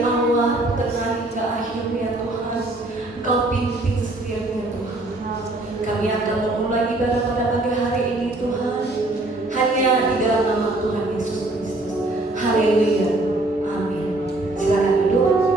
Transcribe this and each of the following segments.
dari awal tengah hingga akhir ya Tuhan. Engkau pimpin setiap ya Tuhan. Kami akan memulai ibadah pada pagi hari ini Tuhan, hanya di dalam nama Tuhan Yesus Kristus. Haleluya. Amin. Silakan duduk.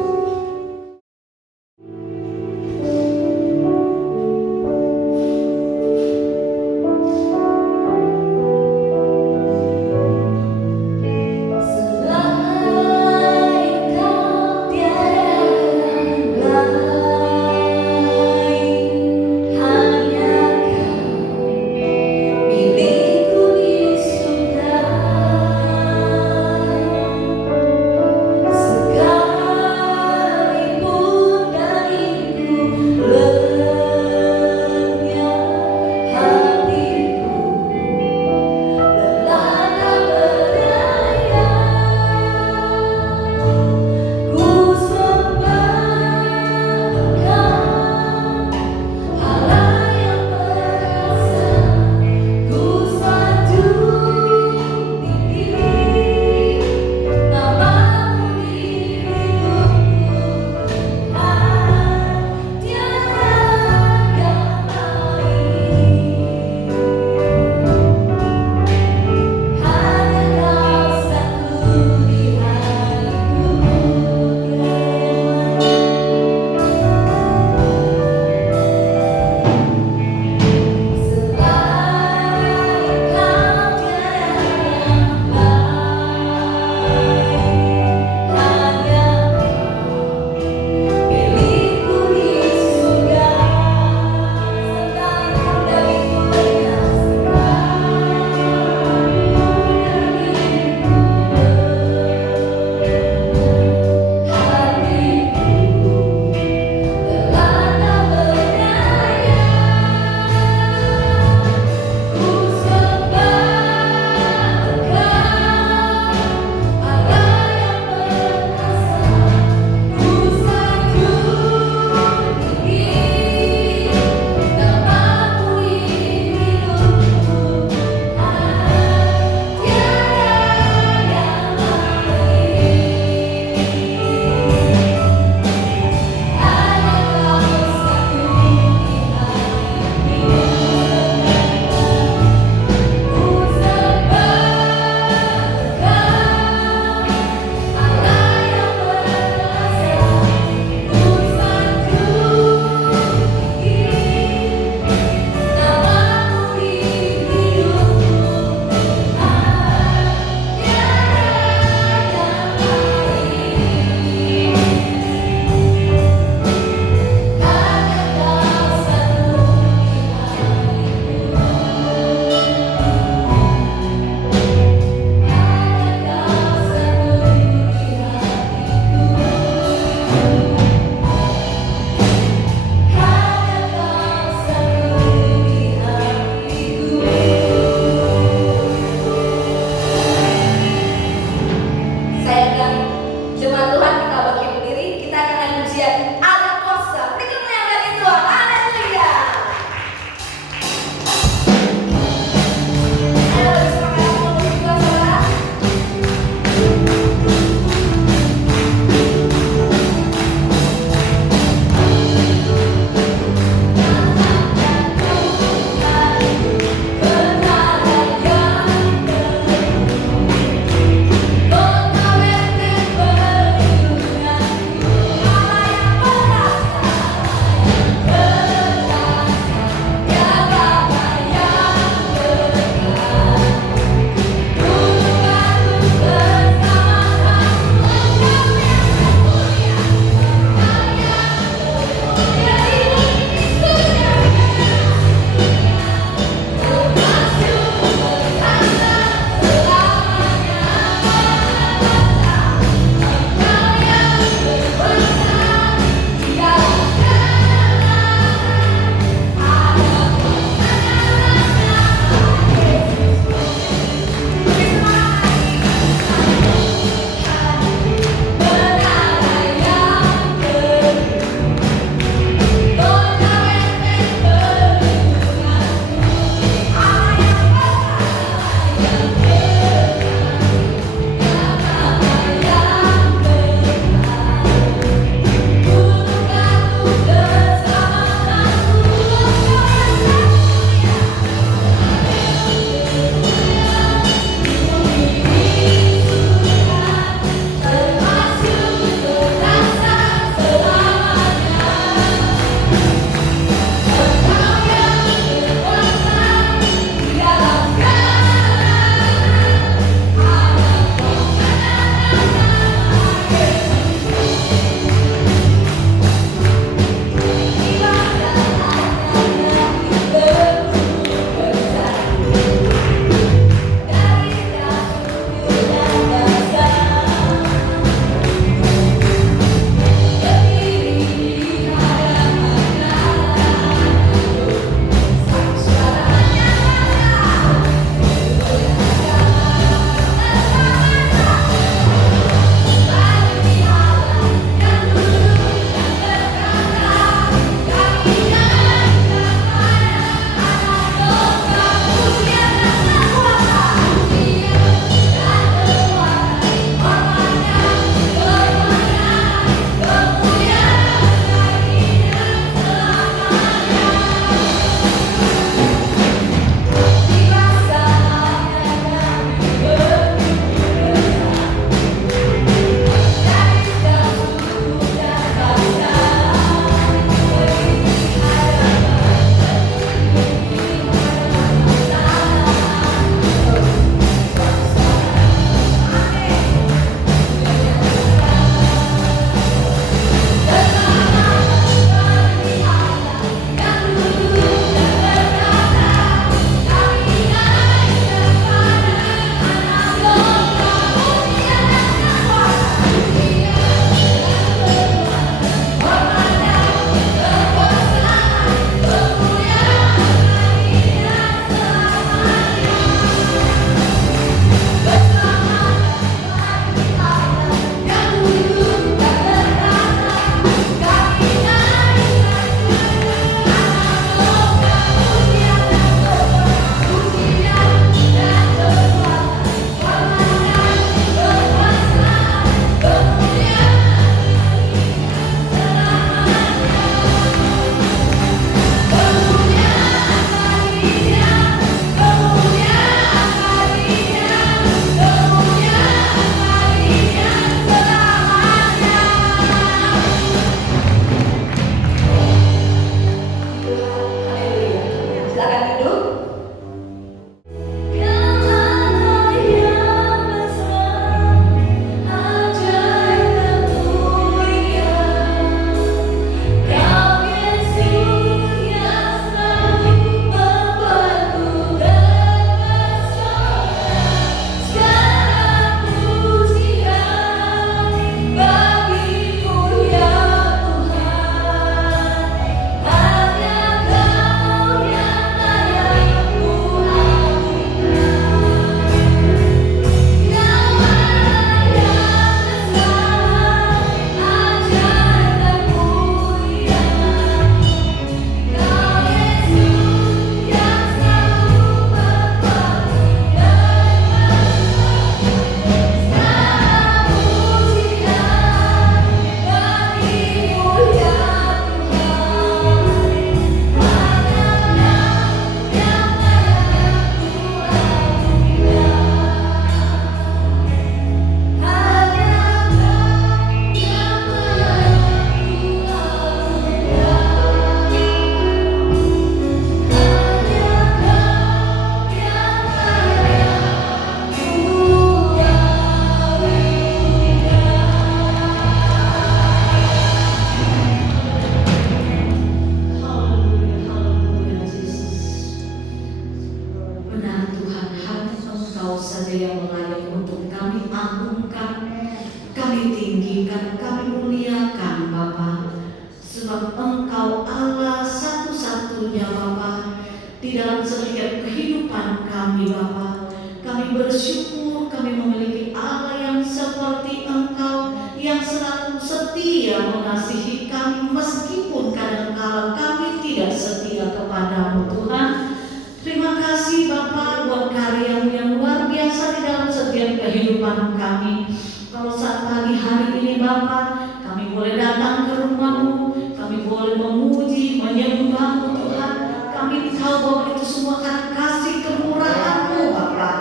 setia mengasihi kami meskipun kadang-kala kami tidak setia kepadamu Tuhan. Terima kasih Bapa buat karya-Mu yang luar biasa di dalam setiap kehidupan kami. Kalau saat pagi hari ini Bapa, kami boleh datang ke rumah-Mu, kami boleh memuji, menyembah-Mu Tuhan. Kami tahu bahwa itu semua karena kasih kemurahan-Mu Bapa.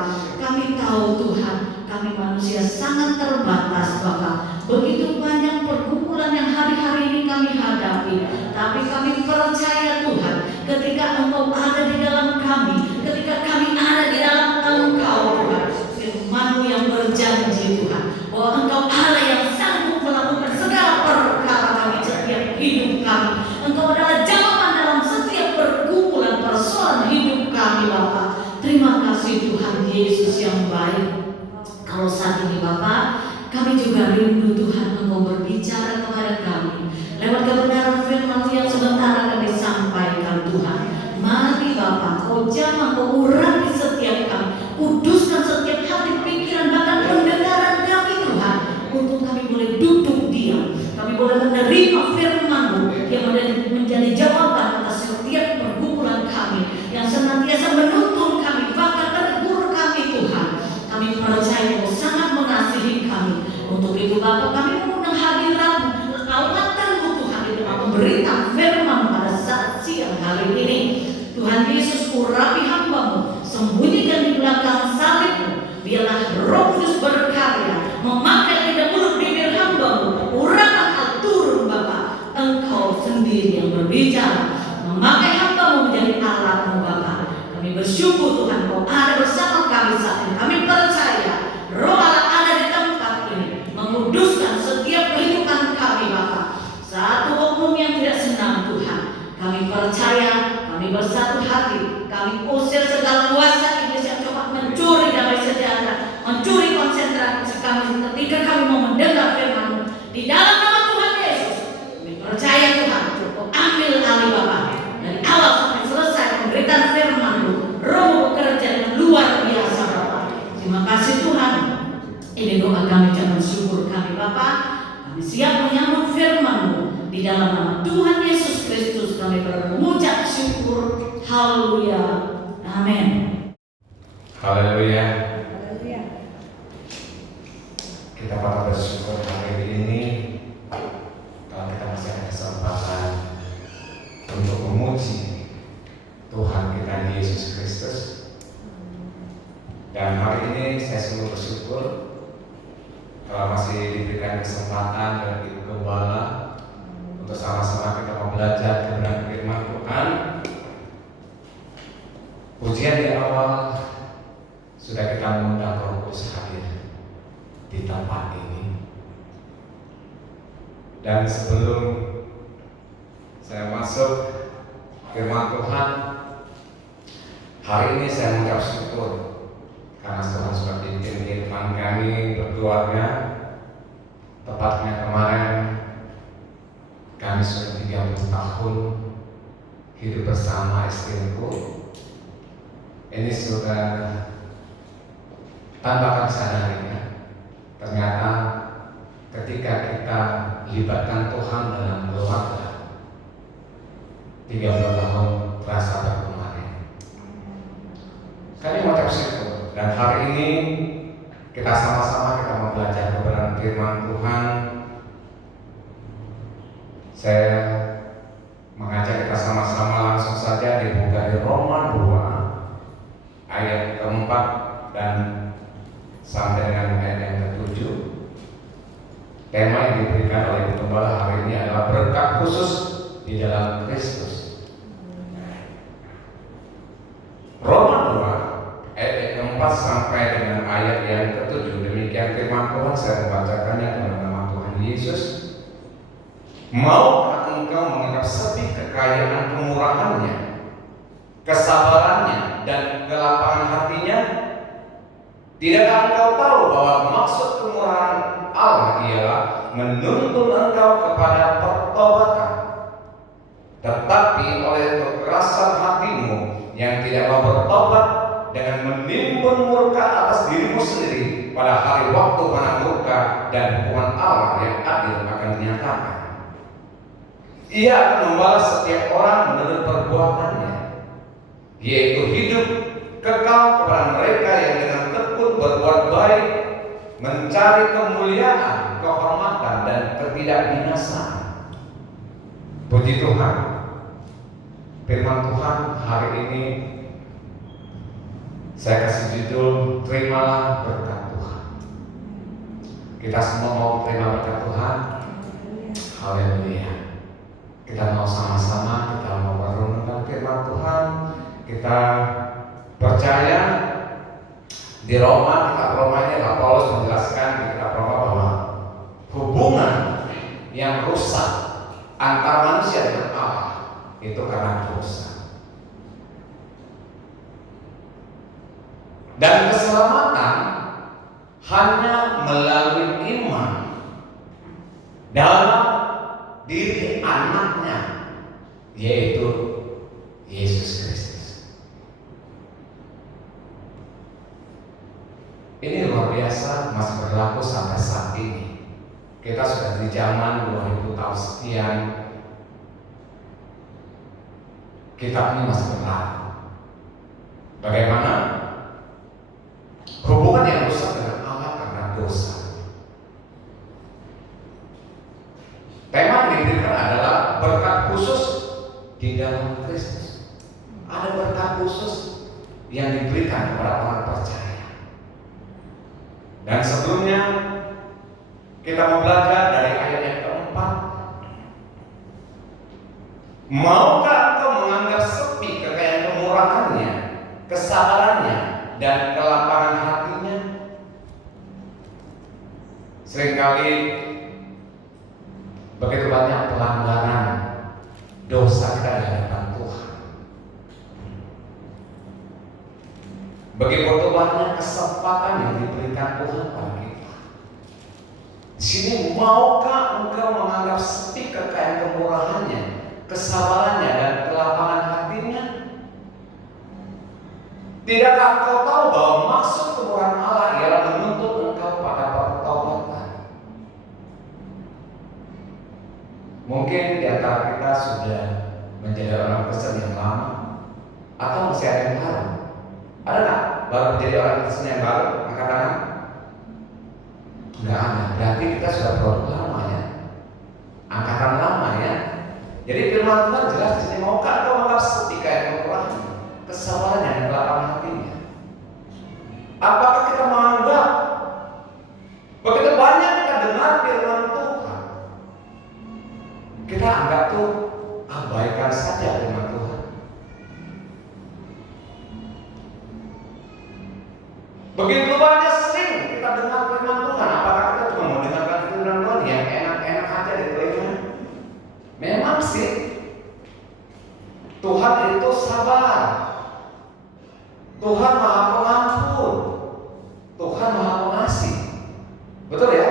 Kami tahu Tuhan, kami manusia sangat terbatas Bapa. Begitu banyak pergumulan yang hari-hari ini kami hadapi, tapi kami percaya Tuhan, ketika Engkau ada di dalam kami, ketika kami ada di dalam Engkau Tuhan, firman-Mu yang berjanji Tuhan, bahwa Engkau Allah yang sanggup melakukan segala perkara kami setiap hidup kami. Engkau adalah jawaban dalam setiap pergumulan persoalan hidup kami Bapa. Terima kasih Tuhan Yesus yang baik. Kalau saat ini Bapa, kami juga rindu Tuhan Engkau berbicara kepada kami lewat kebenaran firman-Mu yang sebentar kami sampaikan Tuhan. Mari Bapa, Kau jamah, Kau urapi setiap kami, kuduskan setiap hati, pikiran, bahkan pendengaran kami Tuhan, untuk kami boleh duduk diam, kami boleh menerima firman-Mu yang menjadi jawaban atas setiap pergumulan kami yang senantiasa menuntun kami, bahkan menegur kami Tuhan. Kami percaya Kau sangat mengasihi kami. Untuk itu Bapa, kami mengundang hadirat lawatan-Mu Tuhan di dalam memberikan firman pada saat siang hari ini. Tuhan Yesus, urapi hamba-Mu, sembunyikan di belakang salib-Mu. Biarlah Roh Kudus berkarya, memakai lidah mulut bibir hamba-Mu. Urapan hal turun Bapa, Engkau sendiri yang berbicara, memakai hamba-Mu menjadi alat-Mu Bapa. Kami bersyukur Tuhan, Kau ada bersama kami saat ini. Kami percaya Roh Allah ada di tempat ini, menguduskan setiap kehidupan kami Bapa. Satu oknum yang tidak senang Tuhan, kami percaya, kami bersatu hati, kami usir segala kuasa iblis yang coba mencuri damai sejahtera, mencuri konsentrasi kami ketika kami mau mendengar firman-Mu. Di dalam nama Tuhan Yesus, kami percaya Tuhan, Kau ambil alih Bapa, dari awal sampai selesai memberikan firman-Mu. Roh bekerja dengan luar biasa Bapa. Terima kasih Tuhan. Ini doa kami, ucapan syukur kami Bapa. Kami siap menyambut firman-Mu. Di dalam nama Tuhan Yesus Kristus kami mengucap syukur. Haleluya. Amin. Haleluya. Kita patut bersyukur hari ini kalau kita masih ada kesempatan untuk memuji Tuhan kita Yesus Kristus. Dan hari ini saya sungguh bersyukur kalau masih diberikan kesempatan dari Ibu Gembala untuk sama-sama kita mau belajar kebenaran firman Tuhan. Pujian di awal sudah kita mengundang Roh Kudus hadir di tempat ini. Dan sebelum saya masuk firman Tuhan, hari ini saya mengucap syukur karena Tuhan sudah bikin kehidupan kami berkeluarga. Tepatnya kemarin kami sudah 30 tahun hidup bersama istriku. Ini sudah tanpa kami sadarinya, ternyata ketika kita libatkan Tuhan dalam keluarga, 30 tahun terasa baru kemarin. Kami mengucap syukur, dan hari ini kita sama-sama kita mau belajar kebenaran firman Tuhan. Saya mengajak kita sama-sama langsung saja dibuka di Roma 2 ayat keempat dan sampai dengan ayat yang ke-7. Tema yang diberikan oleh Ibu Gembala hari ini adalah berkat khusus di dalam Kristus. Roma 2 ayat keempat sampai dengan ayat yang ke-7. Demikian firman Tuhan, saya membacakannya dalam nama Tuhan Yesus. Maukah engkau menganggap sepi kekayaan kemurahan-Nya, kesabarannya, dan kelapangan hatinya? Tidakkah engkau tahu bahwa maksud kemurahan Allah ialah menuntun engkau kepada pertobatan? Tetapi oleh kekerasan hatimu yang tidak mau bertobat, dengan menimbun murka atas dirimu sendiri pada hari waktu mana murka dan hukuman Allah yang adil akan dinyatakan. Ia akan membalas setiap orang menurut perbuatannya, yaitu hidup kekal kepada mereka yang dengan tekun berbuat baik, mencari kemuliaan, kehormatan, dan ketidakbinasaan. Puji Tuhan, firman Tuhan hari ini saya kasih judul, terimalah berkat Tuhan. Kita semua mau terima berkat Tuhan. Haleluya. Kita mau sama-sama, kita mau merenungkan firman Tuhan. Kita percaya di Roma, kitab Roma ini Paulus menjelaskan di kitab Roma bahwa hubungan yang rusak antara manusia dengan Allah itu karena dosa. Dan keselamatan hanya melalui iman dalam diri anaknya, yaitu Yesus Kristus. Ini luar biasa, masih berlaku sampai saat ini. Kita sudah di zaman 2000 tahun sekian, kitab ini masih berlaku. Bagaimana? Hubungan yang rusak dengan Allah karena dosa. Tema yang diberikan adalah berkat khusus di dalam Kristus. Ada berkat khusus yang diberikan kepada orang percaya. Dan sebelumnya kita mau belajar dari ayat yang keempat. Maukah engkau menganggap sepi kekayaan kemurahannya, kesabarannya, dan kelapangan hatinya? Seringkali begitu banyak pelanggaran, dosa kita di hadapan Tuhan. Begitu banyak kesempatan yang diberikan Tuhan pada kita. Di sini, maukah engkau menganggap sepi kekayaan kemurahannya, kesabarannya, dan kelapangan hatinya? Tidakkah engkau tahu bahwa maksud kemurahan Allah ialah menuntut engkau pada pertobatan? Mungkin di antara kita sudah menjadi orang Kristen yang lama, atau masih ada yang baru. Ada nggak baru menjadi orang Kristen yang baru? Angkat tangan. Nggak ada. Berarti kita sudah produk lama ya, angkatan lama ya. Jadi firman Tuhan jelas di sini, maukah engkau menganggap sepi kekayaan kemurahan, kesabarannya, dan kelapangan hatinya? Apakah kita menganggap begitu banyak kita dengar firman Tuhan, kita anggap tuh abaikan saja firman Tuhan? Begitu banyak sering kita dengar firman Tuhan, apakah kita cuma mau dengarkan firman Tuhan yang enak-enak aja di telinga? Memang sih Tuhan itu sabar, Tuhan Maha Pengampun, Tuhan Maha Pengasih, betul ya?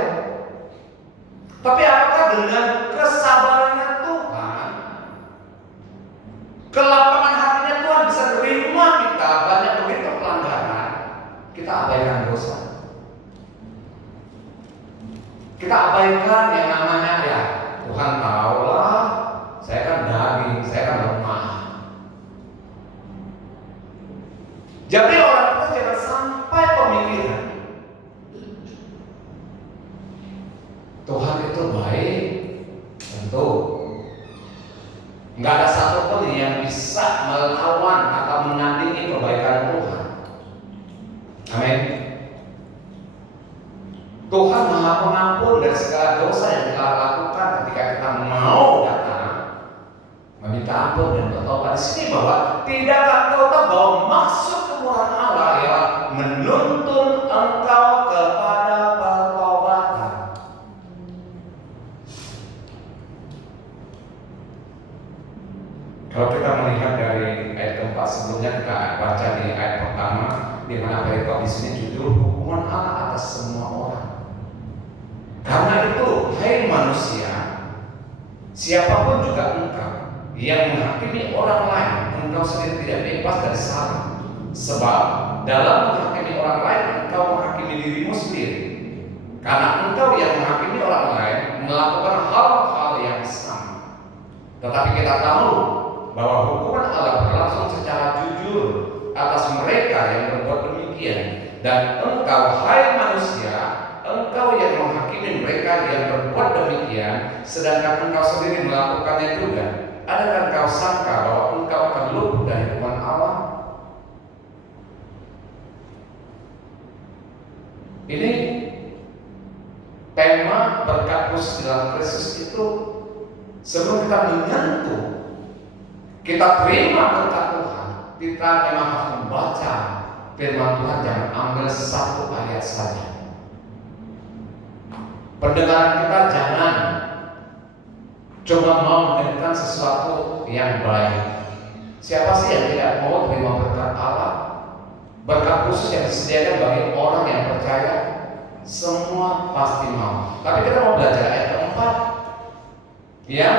Tapi apakah dengan kesabarannya Tuhan, kelapangan hatinya Tuhan bisa terima kita banyak begitu pelanggaran, kita abaikan dosa? Kita abaikan yang namanya ya Tuhan tahulah, saya kan daging, saya kan lemah. Jadi orang kita jangan sampai pemikiran Tuhan itu baik, tentu nggak ada satupun yang bisa melawan atau menandingi kebaikan Tuhan. Amin. Tuhan Maha Pengampun dari segala dosa yang kita lakukan ketika kita mau datang meminta ampun dan bertobat. Di sini bahwa tidakkah engkau tahu bahwa maksud kemurahan Allah ialah menuntun engkau kepada pertobatan. Kalau kita melihat dari ayat keempat sebelumnya, kita baca di ayat pertama di mana perikop di sini judul hukuman Allah atas semua orang. Karena itu, hai manusia, siapapun juga engkau yang menghakimi orang lain, engkau sendiri tidak bebas dari salah. Sebab dalam menghakimi orang lain, engkau menghakimi dirimu sendiri. Karena engkau yang menghakimi orang lain, melakukan hal-hal yang sama. Tetapi kita tahu bahwa hukuman Allah berlangsung secara jujur atas mereka yang berbuat demikian. Dan engkau, hai manusia, engkau yang menghakimi mereka yang berbuat demikian, sedangkan engkau sendiri melakukannya juga. Adakah engkau sangka bahwa engkau akan luput dari hukuman Allah? Ini tema berkat khusus dalam Kristus itu. Sebelum kita menyentuh, kita terima berkat Tuhan, kita memang harus membaca firman Tuhan. Jangan ambil satu ayat saja. Pendengaran kita jangan cuma mau mendengarkan sesuatu yang baik. Siapa sih yang tidak mau terima berkat Allah? Berkat khusus yang disediakan bagi orang yang percaya, semua pasti mau. Tapi kita mau belajar ayat keempat. Ya,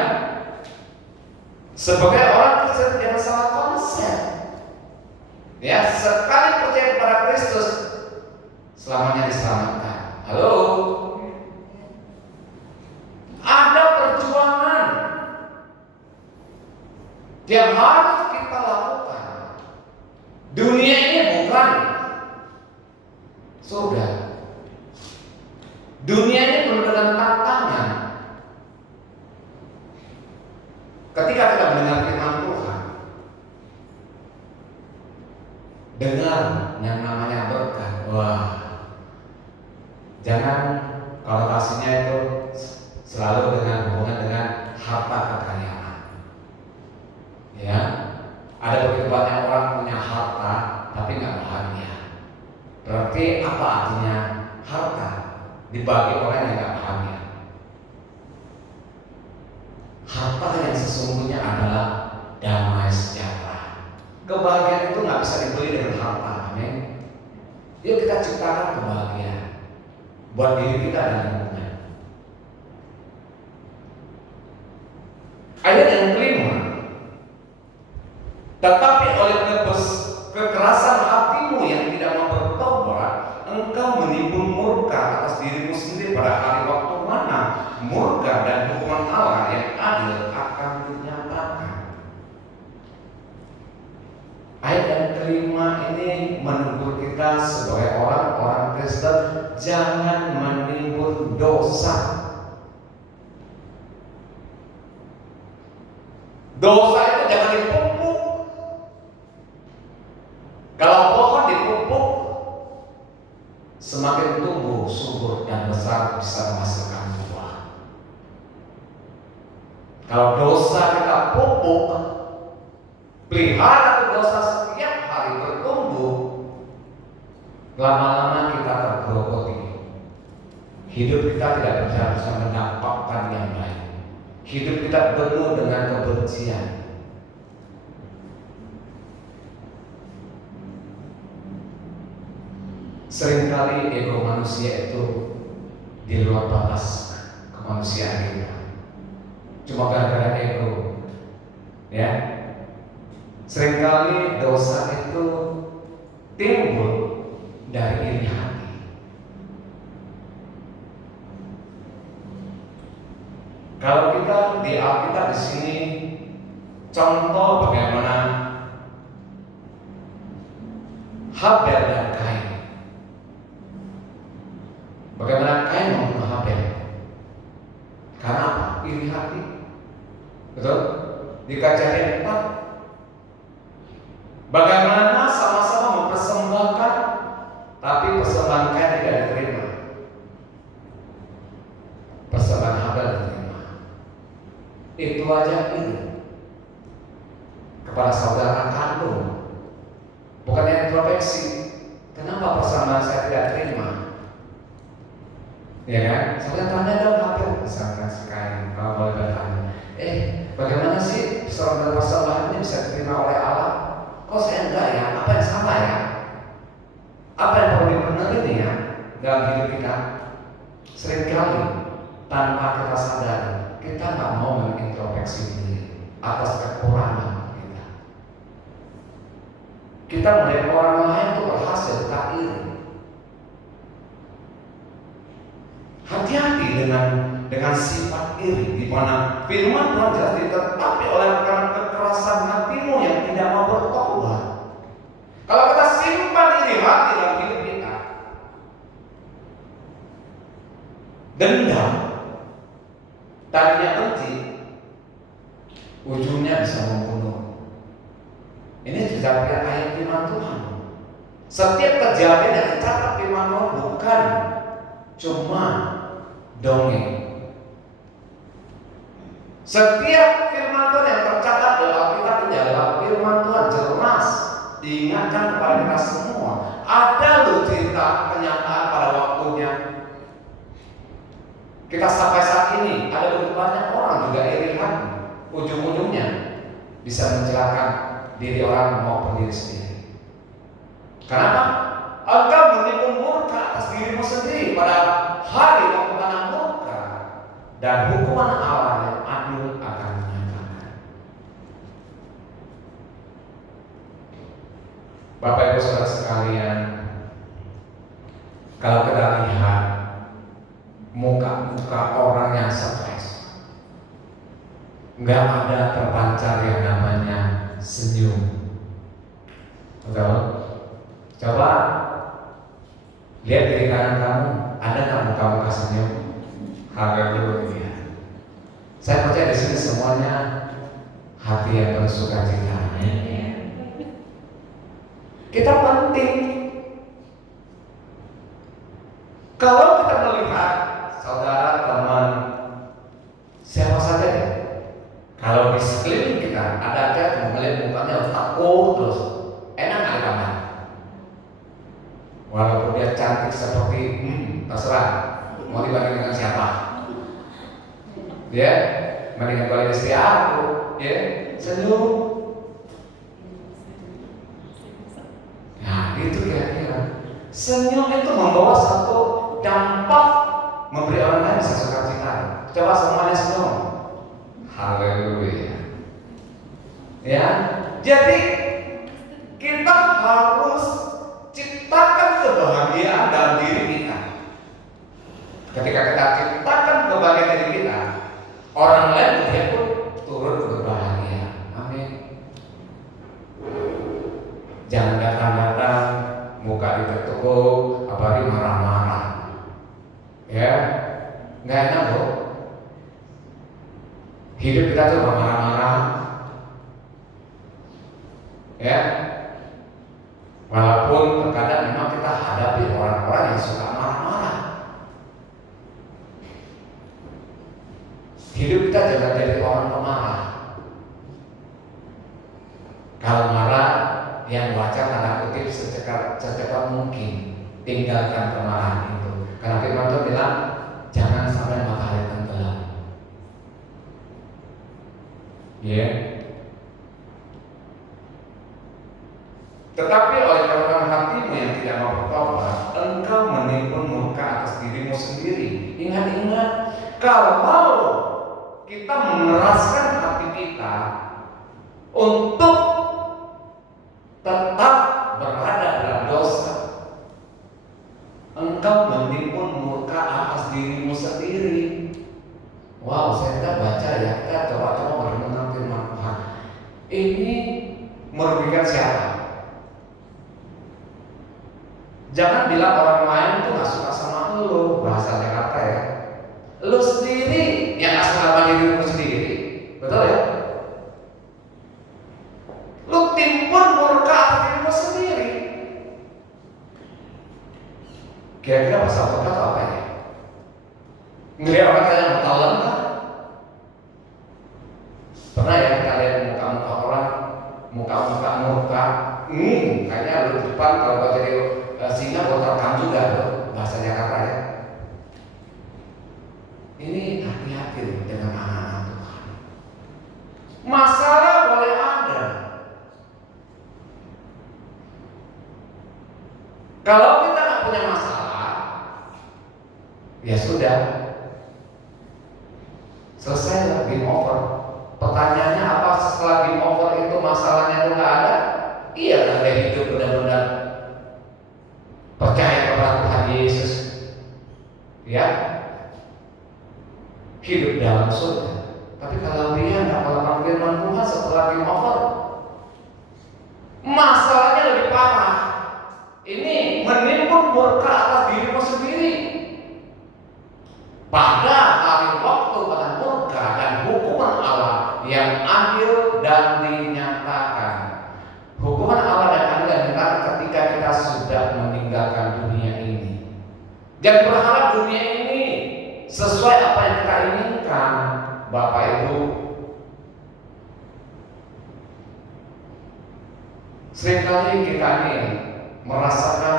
sebagai orang Kristen jangan salah konsep. Ya, sekali percaya kepada Kristus, selamanya diselamatkan. Halo, ada perjuangan yang harus kita lakukan. Dunia ini bukan surga. Dunia ini penuh dengan tantangan. Ketika kita mendengar firman Tuhan, dengar yang namanya berkat. Wah, jangan kalau kasihnya itu selalu dengan hubungan dengan harta kekayaan. Ya, ada begitu banyak orang punya harta tapi nggak bahagia. Berarti apa artinya harta dibagi orang yang nggak bahagia? Harta yang sesungguhnya adalah damai sejahtera. Kebahagiaan itu nggak bisa dibeli dengan harta, amin. Yuk kita ciptakan kebahagiaan buat diri kita dan lingkungan. Ayat yang kelima, tetapi oleh kekerasan hatimu yang tidak mau bertobat, engkau menimbul murka atas dirimu sendiri pada hari waktu mana murka dan hukuman Allah yang adil akan dinyatakan. Ayat yang kelima ini menegur kita sebagai orang-orang Kristen, jangan menimbul dosa. Dosa itu jangan dipupuk. Kalau pohon dipupuk, semakin tumbuh subur dan besar, bisa menghasilkan buah. Kalau dosa kita pupuk, pelihara dosa setiap hari bertumbuh, lama-lama kita tergerogoti. Hidup kita tidak bisa mendapatkan yang baik. Hidup kita penuh dengan kebencian. Seringkali ego manusia itu di luar batas kemanusiaan kita. Cuma gara-gara ego, ya. Seringkali dosa itu timbul dari iri hati. Kalau kita di Alkitab di sini contoh bagaimana Habel dan Kain. Bagaimana Kain membunuh Habel? Karena apa? Iri hati. Betul? Di Kejadian 4. Bagaimana sama-sama mempersembahkan, tapi persembahan Kain tidak diterima. Persembahan Habel diterima. Itu aja iri kepada saudara kandung. Bukannya introspeksi. Kenapa persembahan saya tidak terima? Ya kan? Saya tanya dong Habel, misalkan sekali kalau boleh bertanya. Bagaimana sih persembahan ini bisa diterima oleh Allah? Kok saya enggak ya? Apa yang salah ya? Apa yang perlu dibenarin ya dalam hidup kita? Seringkali tanpa kita sadari, kita nggak mau mengintrospeksi diri atas kekurangan kita. Kita melihat orang lain itu berhasil, kita iri. Hati-hati dengan dengan sifat iri, di mana firman Tuhan jelas ditetapi oleh karena kekerasan hatimu yang tidak mau bertobat. Kalau kita simpan iri hati dalam hidup kita, dendam, tadinya benci, ujungnya bisa membunuh. Ini juga ayat firman Tuhan. Setiap kejadian yang tercatat firman Tuhan bukan cuma dongeng. Setiap firman Tuhan yang tercatat dalam Alkitab adalah firman Tuhan jelas diingatkan kepada kita semua. Ada loh cerita kenyataan pada waktunya. Kita sampai saat ini ada begitu banyak orang juga iri hati. Ujung-ujungnya bisa mencelakakan diri orang maupun diri sendiri. Kenapa? Engkau menipu murka atas dirimu sendiri pada hari waktu mana murka dan hukuman Allah yang adil akan menyatakan. Bapak Ibu Saudara sekalian, kalau kita lihat muka-muka orang yang stres, nggak ada terpancar yang namanya senyum. Betul? Coba lihat kiri kanan kamu, ada nggak muka-muka senyum? Haleluya. Saya percaya di sini semuanya hati yang bersukacita. Kita penting. Kalau kita melihat saudara, teman, siapa saja deh, kalau di sekeliling kita ada aja yang melihat mukanya takut terus, enak nggak kamu? Walaupun dia cantik seperti terserah mau dibanding dengan siapa, ya, mendingan kalau istri aku, ya, senyum. Nah, itu kira-kira senyum itu membawa satu dampak, memberi orang lain bisa sukacita. Coba semuanya senyum. Haleluya. Ya, jadi kita harus ciptakan kebahagiaan dalam diri kita. Ketika kita ciptakan kebahagiaan diri kita, orang lain dia pun turut berbahagia. Amin. Jangan datang-datang muka ditutup, apalagi marah-marah. Ya, nggak enak loh. Hidup kita tuh marah-marah. Ya. Walaupun terkadang memang kita hadapi orang-orang yang suka marah-marah. Hidup kita jangan jadi orang pemarah. Kalau marah, yang wajar tanda kutip secepat mungkin tinggalkan kemarahan itu. Karena firman Tuhan bilang jangan sampai matahari tenggelam. Ya. Tetapi oleh karena hatimu yang tidak mau bertobat, engkau menipu murka atas dirimu sendiri. Ingat-ingat, kalau kita mengeraskan hati kita untuk tetap berada dalam dosa, engkau menipu murka atas dirimu sendiri. Wow, saya tidak baca ya, kita coba-coba merenungkan firman Tuhan. Ini merugikan siapa? Jangan bilang orang lain tuh gak suka sama lu, bahasa Jakarta ya. Lu sendiri yang gak suka sama dirimu sendiri, betul ya? Lu timbun murka atas dirimu sendiri. Kira-kira bahasa murka itu apa ya? Ngelihat orang kayak yang bertalan kan? Pernah ya kita lihat muka-muka orang, muka-muka murka, kayaknya lu depan kalau gak jadi singa buat rekam juga loh, bahasa Jakarta ya. Ini hati-hati loh dengan anak-anak Tuhan. Masalah boleh ada. Kalau kita nggak punya masalah, ya sudah, selesai lah, game over. Pertanyaannya apa setelah game over itu masalahnya itu nggak ada? Iya kan, dia hidup benar-benar percaya kepada Tuhan Yesus, ya. hidup dalam surga. Tapi kalau dia nggak melakukan firman Tuhan setelah game over, masalahnya lebih parah. Ini menimbun murka atas dirimu sendiri. Pada hari waktu pada murka dan hukuman Allah yang adil dan dinyatakan. Hukuman Allah yang adil dan dinyatakan ketika kita sudah meninggalkan dunia ini. Jangan berharap dunia ini sesuai apa yang kita inginkan, Bapak Ibu. Seringkali kita ini merasakan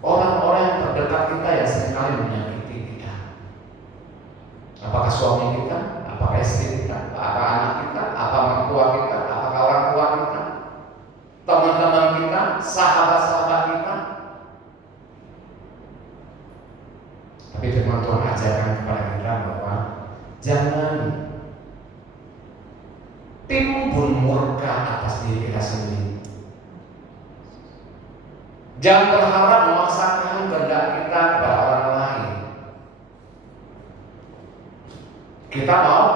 orang-orang yang terdekat kita yang seringkali menyakiti kita. Apakah suami kita, apakah istri kita, apakah anak kita, apakah mertua kita, apakah orang tua kita, teman-teman kita, sahabat-sahabat kita. Tapi firman Tuhan ajarkan kepada kita bahwa jangan timbun murka atas diri kita sendiri. Jangan berharap memaksakan kehendak kita kepada orang lain. Kita mau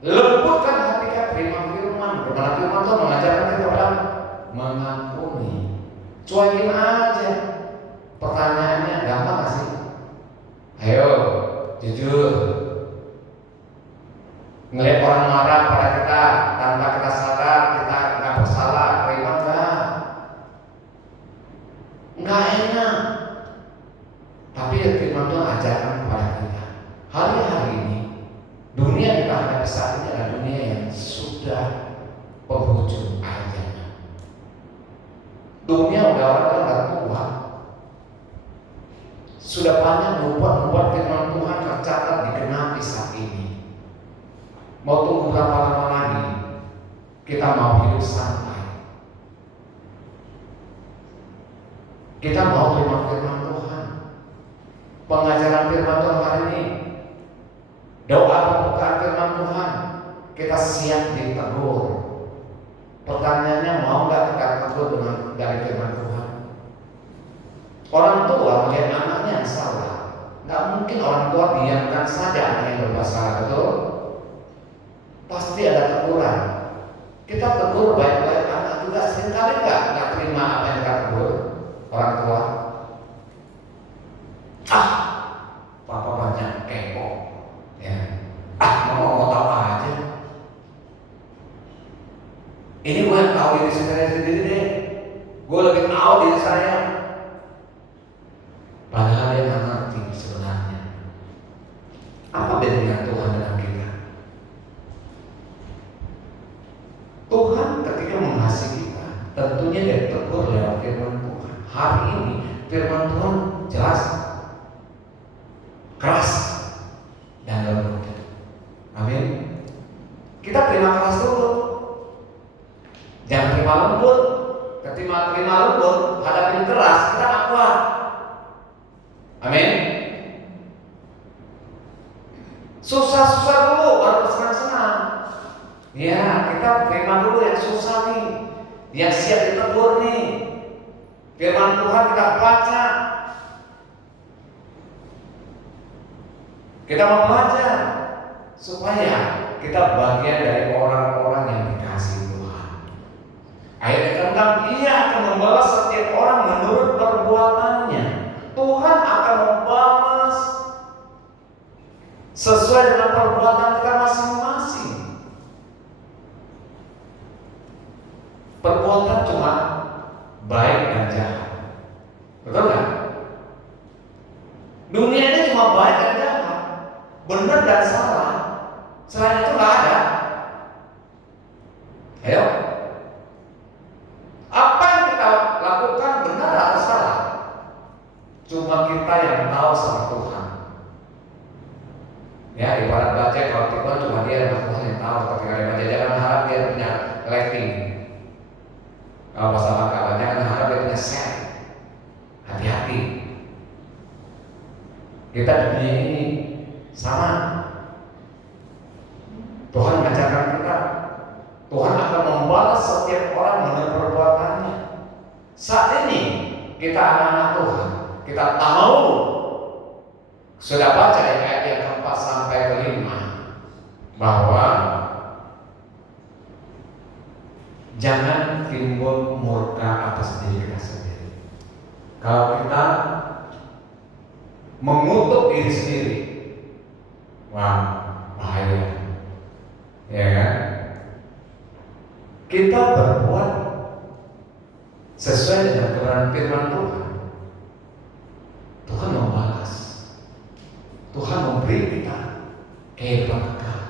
lembutkan hati kita terima firman. Karena firman Tuhan mengajarkan kita dalam mengampuni. Cuekin aja. Pertanyaannya gampang gak sih? Ayo, jujur. Ngelihat orang marah pada kita tanpa kita sadar kita nggak bersalah, terima nggak? Nggak enak. Tapi firman Tuhan ajarkan kepada kita. Hari-hari ini dunia kita hadapi saat ini adalah dunia yang sudah penghujung akhirnya. Dunia udah orang nggak kuat. Sudah banyak nubuat firman Tuhan tercatat digenapi saat ini. Mau tunggu berapa lama lagi kita mau hidup santai? Kita mau terima firman Tuhan, pengajaran firman Tuhan hari ini, doa pembukaan firman Tuhan, kita siap ditegur. Pertanyaannya, mau nggak kita tegur dengan dari firman Tuhan? Orang tua melihat anaknya yang salah, nggak mungkin orang tua diamkan saja anaknya yang berbuat salah, betul? Pasti ada teguran. Kita tegur baik-baik, anak juga seringkali nggak terima apa yang kita tegur. Orang tua, papa banyak kepo, ya. Mau tahu aja. Ini gue yang tahu diri saya sendiri deh. Gue lebih tahu diri saya. Padahal dia nggak ngerti sebenarnya. Apa bedanya Tuhan dengan kita? Tuhan ketika mengasihi kita, tentunya dia tegur lewat firman Tuhan. Hari ini firman Tuhan jelas, keras, dan lembut. Amin. Kita terima keras dulu, jangan terima lembut. Ketika terima lembut, hadapin keras, kita nggak kuat. Amin. Susah-susah dulu, baru senang-senang. Ya, kita terima dulu yang susah nih, yang siap ditegur nih. Firman Tuhan kita baca, kita mau belajar supaya kita bagian dari orang-orang yang dikasihi Tuhan. Ayat yang ke-6, Ia akan membalas setiap orang menurut perbuatannya. Tuhan akan membalas sesuai dengan perbuatan kita masing-masing. Perbuatan cuma baik dan jahat, betul nggak? Dunia ini cuma baik dan jahat, benar dan salah. Selain itu nggak ada. Ayo, apa yang kita lakukan benar atau salah? Cuma kita yang tahu sama Tuhan. Ya, ibarat baca kalau Tuhan cuma dia dan Tuhan yang tahu. Ketika dia baca, jangan harap dia punya rating. Kalau masalah kalah, jangan harap dia punya set. Hati-hati. Kita di dunia ini sama. Tuhan mengajarkan kita. Tuhan akan membalas setiap orang menurut perbuatannya. Saat ini kita anak-anak Tuhan. Kita tahu Sudah baca ayat yang keempat sampai kelima bahwa jangan timbul murka atas diri kita sendiri. Kalau kita mengutuk diri sendiri, wah bahaya, ya kan? Kita berbuat sesuai dengan kebenaran firman Tuhan. Tuhan membalas, Tuhan memberi kita kehidupan kekal.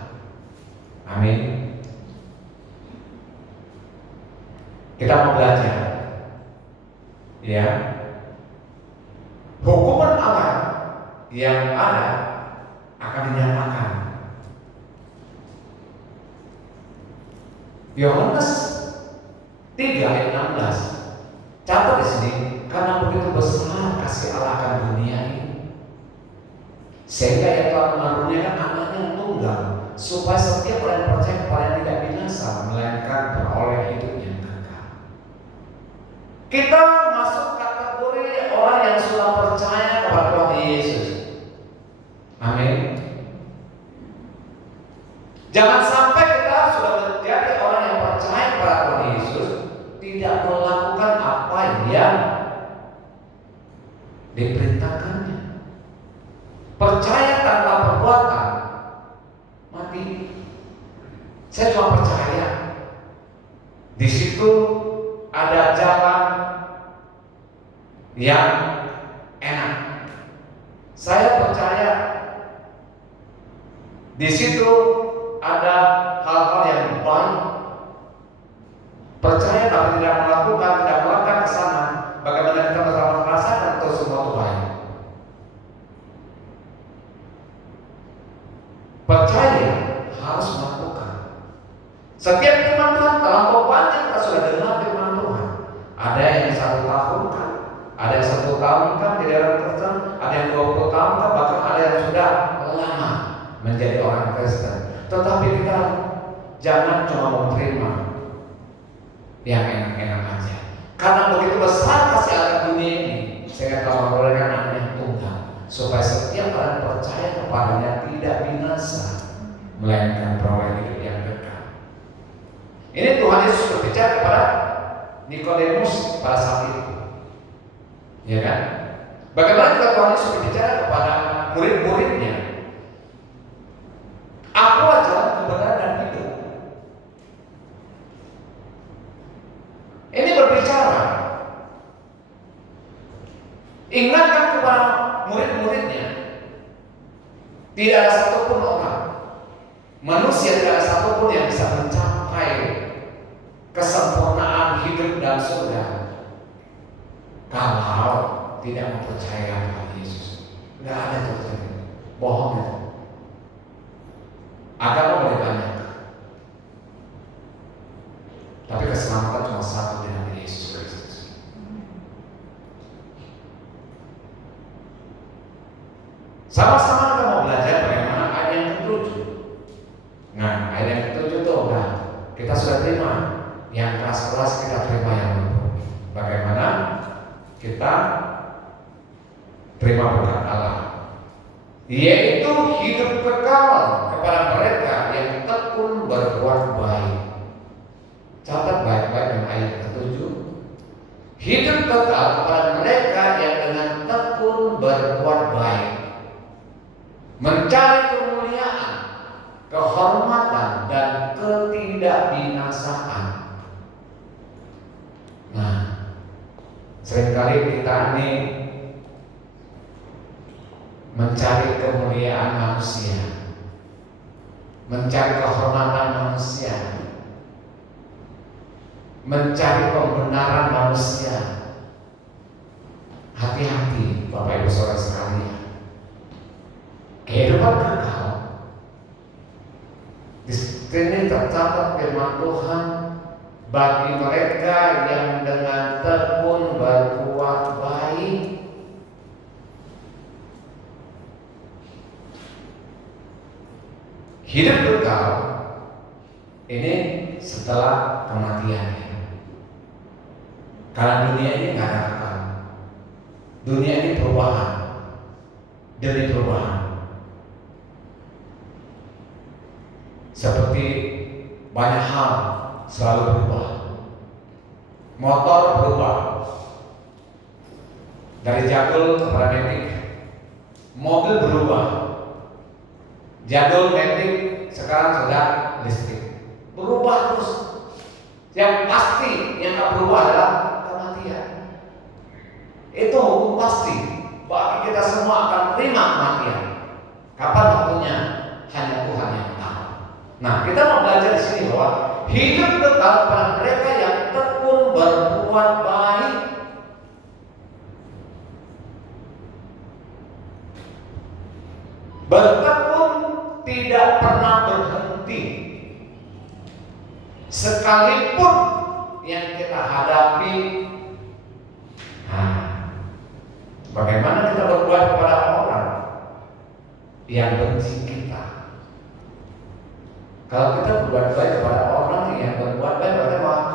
Amin. Kita mau belajar, ya, hukuman Allah yang ada akan dinyatakan. Yohanes 3 ayat 16. Catat di sini, karena begitu besar kasih Allah akan dunia ini, sehingga Ia telah mengaruniakan anaknya yang tunggal, supaya setiap orang yang percaya kepadanya tidak binasa, melainkan beroleh hidup yang kekal. Kita masuk kategori orang yang sudah percaya kepada Tuhan Yesus. Amin. Jangan sampai kita sudah menjadi orang yang percaya kepada Tuhan Yesus, tidak melakukan apa yang diperintahkannya. Percaya tanpa perbuatan mati. Saya cuma percaya. Di situ ada jalan yang enak. Saya percaya di situ ada hal-hal yang baik. Percaya tapi tidak melakukan ke sana, bagaimana kita merasakan itu semua itu baik. Percaya harus melakukan. Setiap firman Tuhan, terlampau banyak kita sudah dengar firman Tuhan. Ada yang 1 tahun kan, ada yang 1 tahun kan di dalam Kristen, ada yang 20 tahun kan, bahkan ada yang sudah lama menjadi orang Kristen. Tetapi kita jangan cuma menerima yang enak-enak aja. Karena begitu besar kasih Allah dunia ini, sehingga telah memberikan anaknya tunggal, supaya setiap orang percaya kepadanya tidak binasa, melainkan beroleh hidup yang kekal. Ini Tuhan Yesus berbicara kepada Nikodemus pada saat itu, ya kan? Bagaimana juga Tuhan Yesus berbicara kepada murid-muridnya? Aku jalan kebenaran dan hidup. Ini berbicara, ingatkan kepada murid-muridnya, tidak ada satupun orang, manusia tidak ada satupun yang bisa mencapai kesempurnaan hidup dan surga kalau tidak mempercayai kepada Yesus. Tidak ada itu, bohong itu. Agama boleh banyak, tapi keselamatan cuma satu, dengan Yesus Kristus. Sama-sama kita mau belajar bagaimana ayat yang ke-7. Nah, ayat yang ke-7 itu udah kita sudah terima, yang keras-keras kita terima yang lembut. Bagaimana kita terima berkat Allah, yaitu hidup kekal kepada mereka yang tekun berbuat baik. Catat baik-baik dengan ayat ke-7. Hidup kekal kepada mereka yang dengan tekun berbuat baik, mencari kemuliaan, kehormatan, dan ketidakbinasaan. Nah, seringkali kita ini mencari kemuliaan manusia, mencari kehormatan manusia, mencari pembenaran manusia. Hati-hati Bapak Ibu Saudara sekalian. Kehidupan kekal di sini tercatat firman Tuhan bagi mereka yang dengan tekun berbuat baik. Hidup kekal ini setelah kematian. Karena dunia ini nggak ada kekal. Dunia ini perubahan. demi perubahan. Seperti banyak hal selalu berubah. Motor berubah dari jadul kepada metik. Mobil berubah. Jadul metik sekarang sudah listrik. Berubah terus. Yang pasti yang akan berubah adalah kematian. Itu hukum pasti. Bagi kita semua akan terima kematian. Kapan waktunya? Hanya Tuhan yang tahu. Nah, kita mau belajar di sini bahwa hidup kekal kepada mereka yang tekun berbuat baik. Bertekun tidak pernah berhenti. Sekalipun yang kita hadapi, bagaimana kita berbuat kepada orang yang benci kita? Kalau kita berbuat baik kepada orang yang berbuat baik kepada orang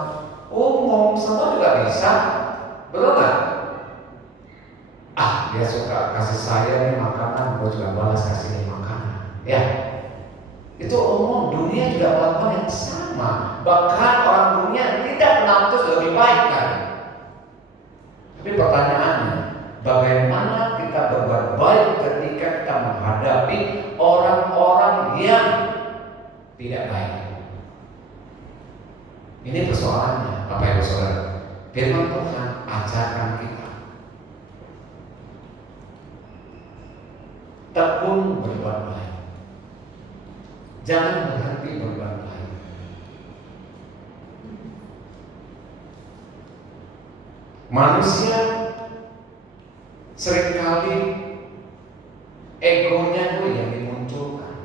umum, semua juga bisa, belum kan? Dia suka kasih saya nih makanan, gue juga balas kasih dia makanan. Ya, itu umum, dunia juga melakukan yang sama. Bahkan orang dunia tidak menantus lebih baik kan? Tapi pertanyaannya, bagaimana kita berbuat baik ketika kita menghadapi orang-orang yang tidak baik? Ini persoalannya, Bapak Ibu Saudara. Firman Tuhan ajarkan kita tekun berbuat baik. Jangan berhenti berbuat baik. Manusia seringkali egonya itu yang dimunculkan.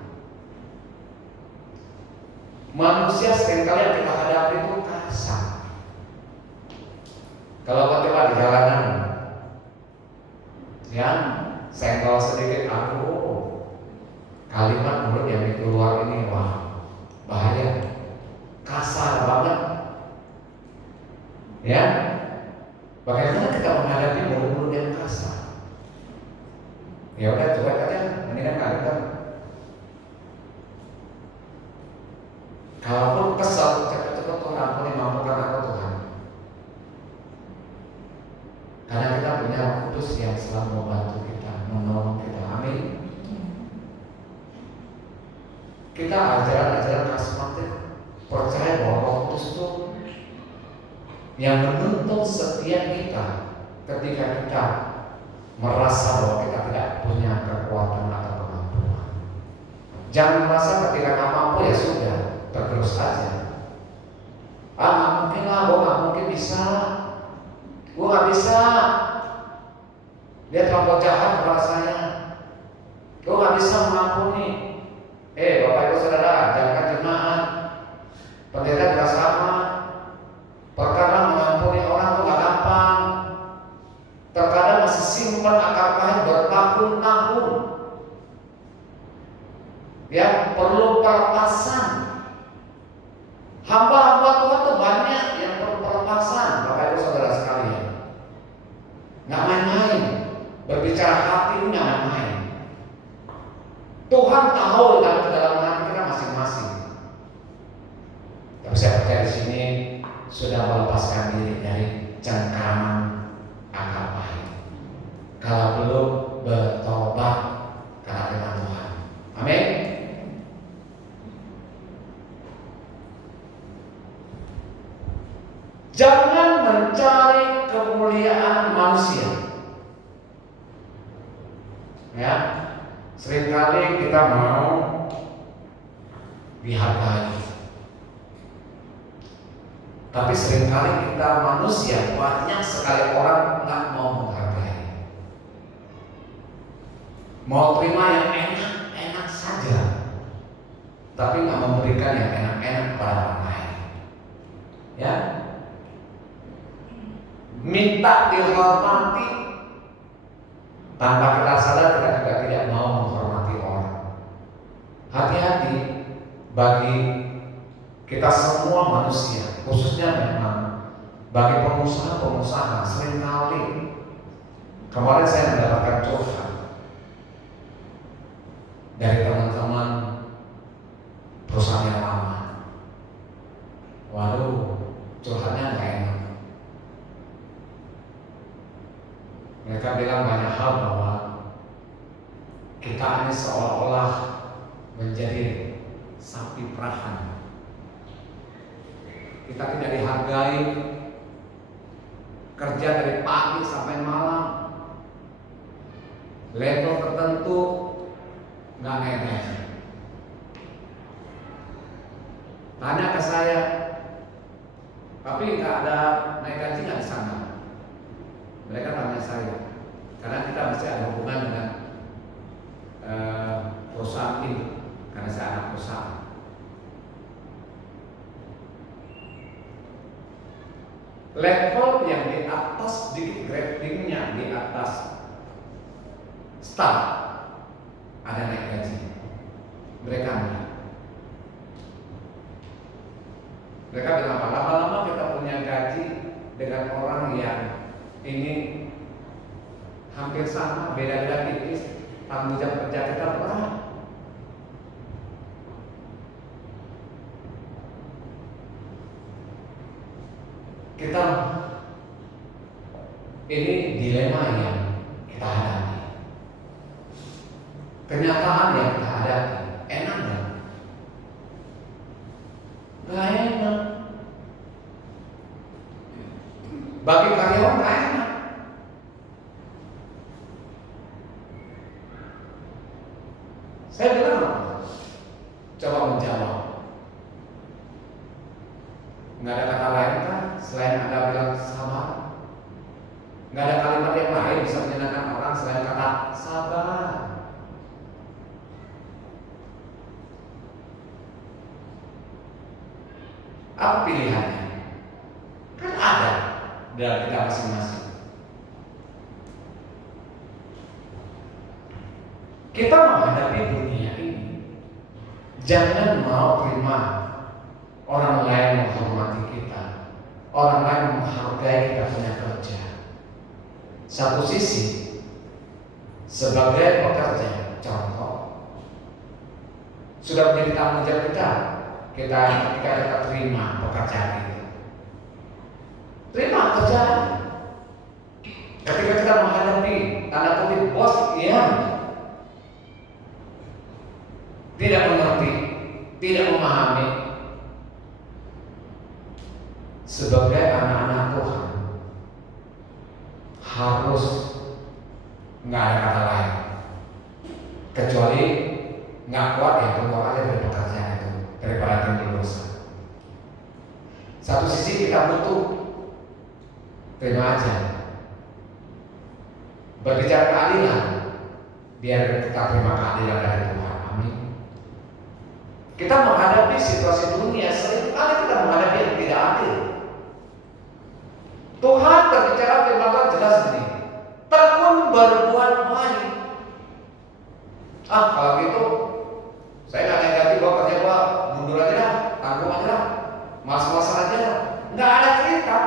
Manusia seringkali yang kita hadapi itu kasar. Kalau coba di jalanan, ya senggol sedikit, kalimat mulut yang keluar ini, wah bahaya, kasar banget. Ya, bagaimana kita menghadapi mulut-mulut yang kasar? Ya udah coba aja, ini kan kalian. Kalaupun kesal, cepat-cepat Tuhan ampuni, mampukan aku Tuhan. Karena kita punya Roh Kudus yang selalu membantu kita, menolong kita. Amin. Kita ajaran-ajaran karismatik percaya bahwa Roh Kudus itu yang menuntun setiap kita ketika kita merasa bahwa kita tidak punya kekuatan atau kemampuan. Jangan merasa ketika nggak mampu ya sudah terus aja. Nggak mungkin lah, gue nggak mungkin bisa, gue nggak bisa. Dia terlalu jahat kepada saya, gue nggak bisa mengampuni. Bapak Ibu Saudara, jangan jemaat, pendeta juga sama. Perkara mengampuni orang itu gak gampang. Terkadang masih simpan akar pahit bertahun-tahun. Ya, perlu pelepasan. Hamba-hamba Tuhan itu banyak yang perlu pelepasan, Bapak Ibu Saudara sekalian. Gak main-main. Berbicara hati ini gak main-main. Tuhan tahu dalam kedalaman hati kita masing-masing. Tapi saya percaya di sini sudah melepaskan diri dari cengkraman akal pahit. Kalau belum bertobat karena firman Tuhan. Amin. Jangan mencari kemuliaan manusia. Ya. Seringkali kita mau dihargai, tapi seringkali kita manusia banyak sekali orang nggak mau menghargai, mau terima yang enak-enak saja, tapi nggak memberikan yang enak-enak kepada orang lain. Ya, minta dihormati tanpa kita sadar kita juga tidak mau menghormati orang. Hati-hati bagi kita semua manusia, khususnya memang bagi pengusaha-pengusaha. Seringkali kemarin saya mendapatkan curhat dari teman-teman perusahaan yang lama. Waduh, curhatnya nggak enak. Mereka bilang banyak hal bahwa kita ini seolah-olah menjadi sapi perahan. Kita tidak dihargai, kerja dari pagi sampai malam, level tertentu nggak naik gaji. Tanya ke saya, tapi nggak ada naik gaji nggak di sana. Mereka tanya saya, karena kita masih ada hubungan dengan perusahaan ini, karena saya anak perusahaan. Level yang di atas, sedikit gradingnya di atas staff, ada naik gaji. Mereka enggak. Mereka bilang apa? Lama-lama kita punya gaji dengan orang yang ini hampir sama, beda-beda tipis, tanggung jawab kerja kita berat. Kita ini dilema yang kita hadapi, kenyataan yang kita hadapi. Enak nggak? Nggak enak. Bagi karyawan nggak enak. Saya bilang apa? Coba menjawab. Nggak ada kata lain kan selain Anda bilang sabar? Nggak ada kalimat yang lain bisa menyenangkan orang selain kata sabar. Apa pilihannya? Kan ada dalam kita masing-masing. Kita menghadapi dunia ini, jangan mau terima orang lain menghormati kita, orang lain menghargai kita punya kerja. Satu sisi, sebagai pekerja, contoh, sudah menjadi tanggung jawab kita ketika kita terima pekerjaan itu. Terima kerjaan. Ketika kita menghadapi tanda kutip bos yang tidak mengerti, tidak memahami, sebagai anak-anak Tuhan harus nggak ada kata lain kecuali nggak kuat ya keluar aja dari pekerjaan itu daripada timbul dosa. Satu sisi kita butuh, terima aja, berbicara keadilan, biar kita terima keadilan dari Tuhan. Amin. Kita menghadapi situasi dunia, seringkali kita menghadapi yang tidak adil. Tuhan berbicara firman Tuhan jelas ini, tekun berbuat baik. Kalau gitu saya nggak negatif, gua kerja gua mundur aja dah, tanggung aja dah, mas-mas aja dah. Nggak ada cerita.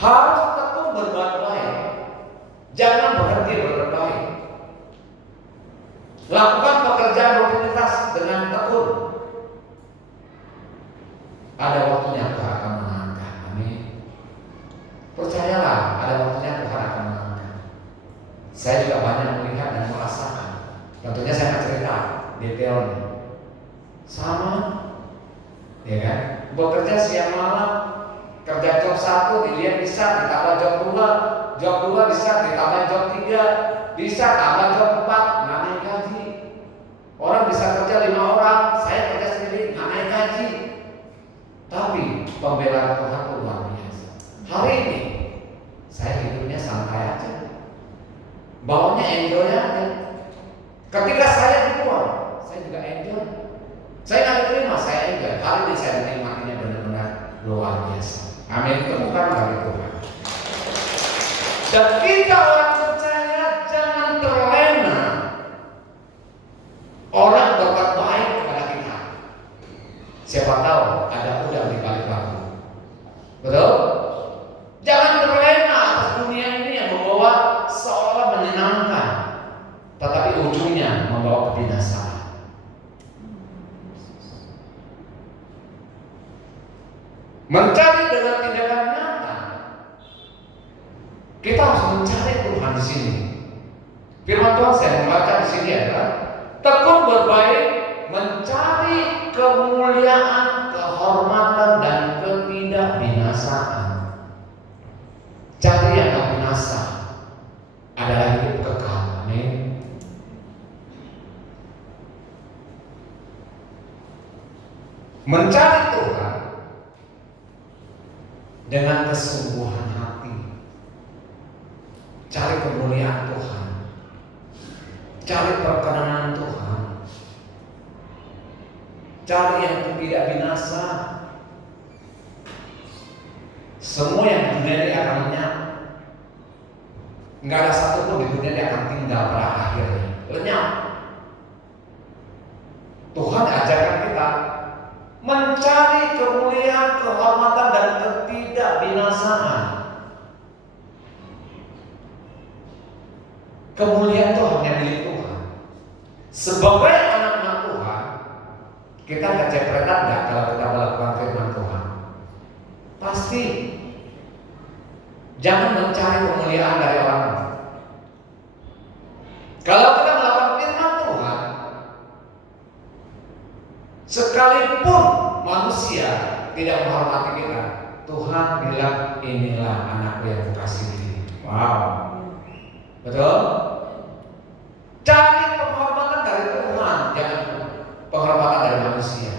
Harus tekun berbuat baik, jangan berhenti berbuat baik. Lakukan pekerjaan rutinitas dengan tekun. Ada waktunya Tuhan akan mengangkat. Amin. Percayalah, ada waktunya Tuhan akan mengangkat. Saya juga banyak melihat dan merasakan. Tentunya saya akan cerita detailnya. Sama, ya kan? Bekerja siang malam, kerja job 1 dilihat bisa ditambah job 2 bisa ditambah job 3, bisa tambah job 4, nggak naik gaji. Orang bisa kerja 5 orang, saya kerja sendiri, nggak naik gaji. Tapi pembelaan Tuhan itu luar biasa. Hari ini saya hidupnya santai aja, bawanya enjoy aja. Ketika saya dibuang, saya juga enjoy. Saya nggak diterima, saya enjoy. Hari ini saya menikmatinya benar-benar luar biasa. Amin. Temukan bagi Tuhan. Dan kita orang percaya jangan terlena orang berbuat baik kepada kita. Siapa tahu ada udang di balik batu. Betul? Jangan terlena atas dunia ini yang membawa ujungnya membawa kebinasaan. Mencari dengan tindakan nyata. Kita harus mencari Tuhan di sini. Firman Tuhan saya membaca di sini adalah tekun berbaik, mencari kemuliaan, kehormatan dan ketidakbinasaan. Cari yang tak binasa adalah hidup kekal. Amin. Mencari Tuhan dengan kesungguhan hati. Cari kemuliaan Tuhan. Cari perkenanan Tuhan. Cari yang tidak binasa. Semua yang di dunia ini akan lenyap. Enggak ada satupun di dunia ini akan tinggal pada akhirnya. Lenyap. Tuhan ajarkan kita mencari kemuliaan, kehormatan dan ketidakbinasaan. Kemuliaan itu hanya milik Tuhan. Sebagai anak-anak Tuhan, kita kecepretan nggak kalau kita melakukan firman Tuhan? Pasti. Jangan mencari kemuliaan dari orang. Kalau kita melakukan firman Tuhan, sekalipun manusia tidak menghormati kita, Tuhan bilang inilah anakku yang kukasihi. Wow, betul? Cari penghormatan dari Tuhan, jangan penghormatan dari manusia.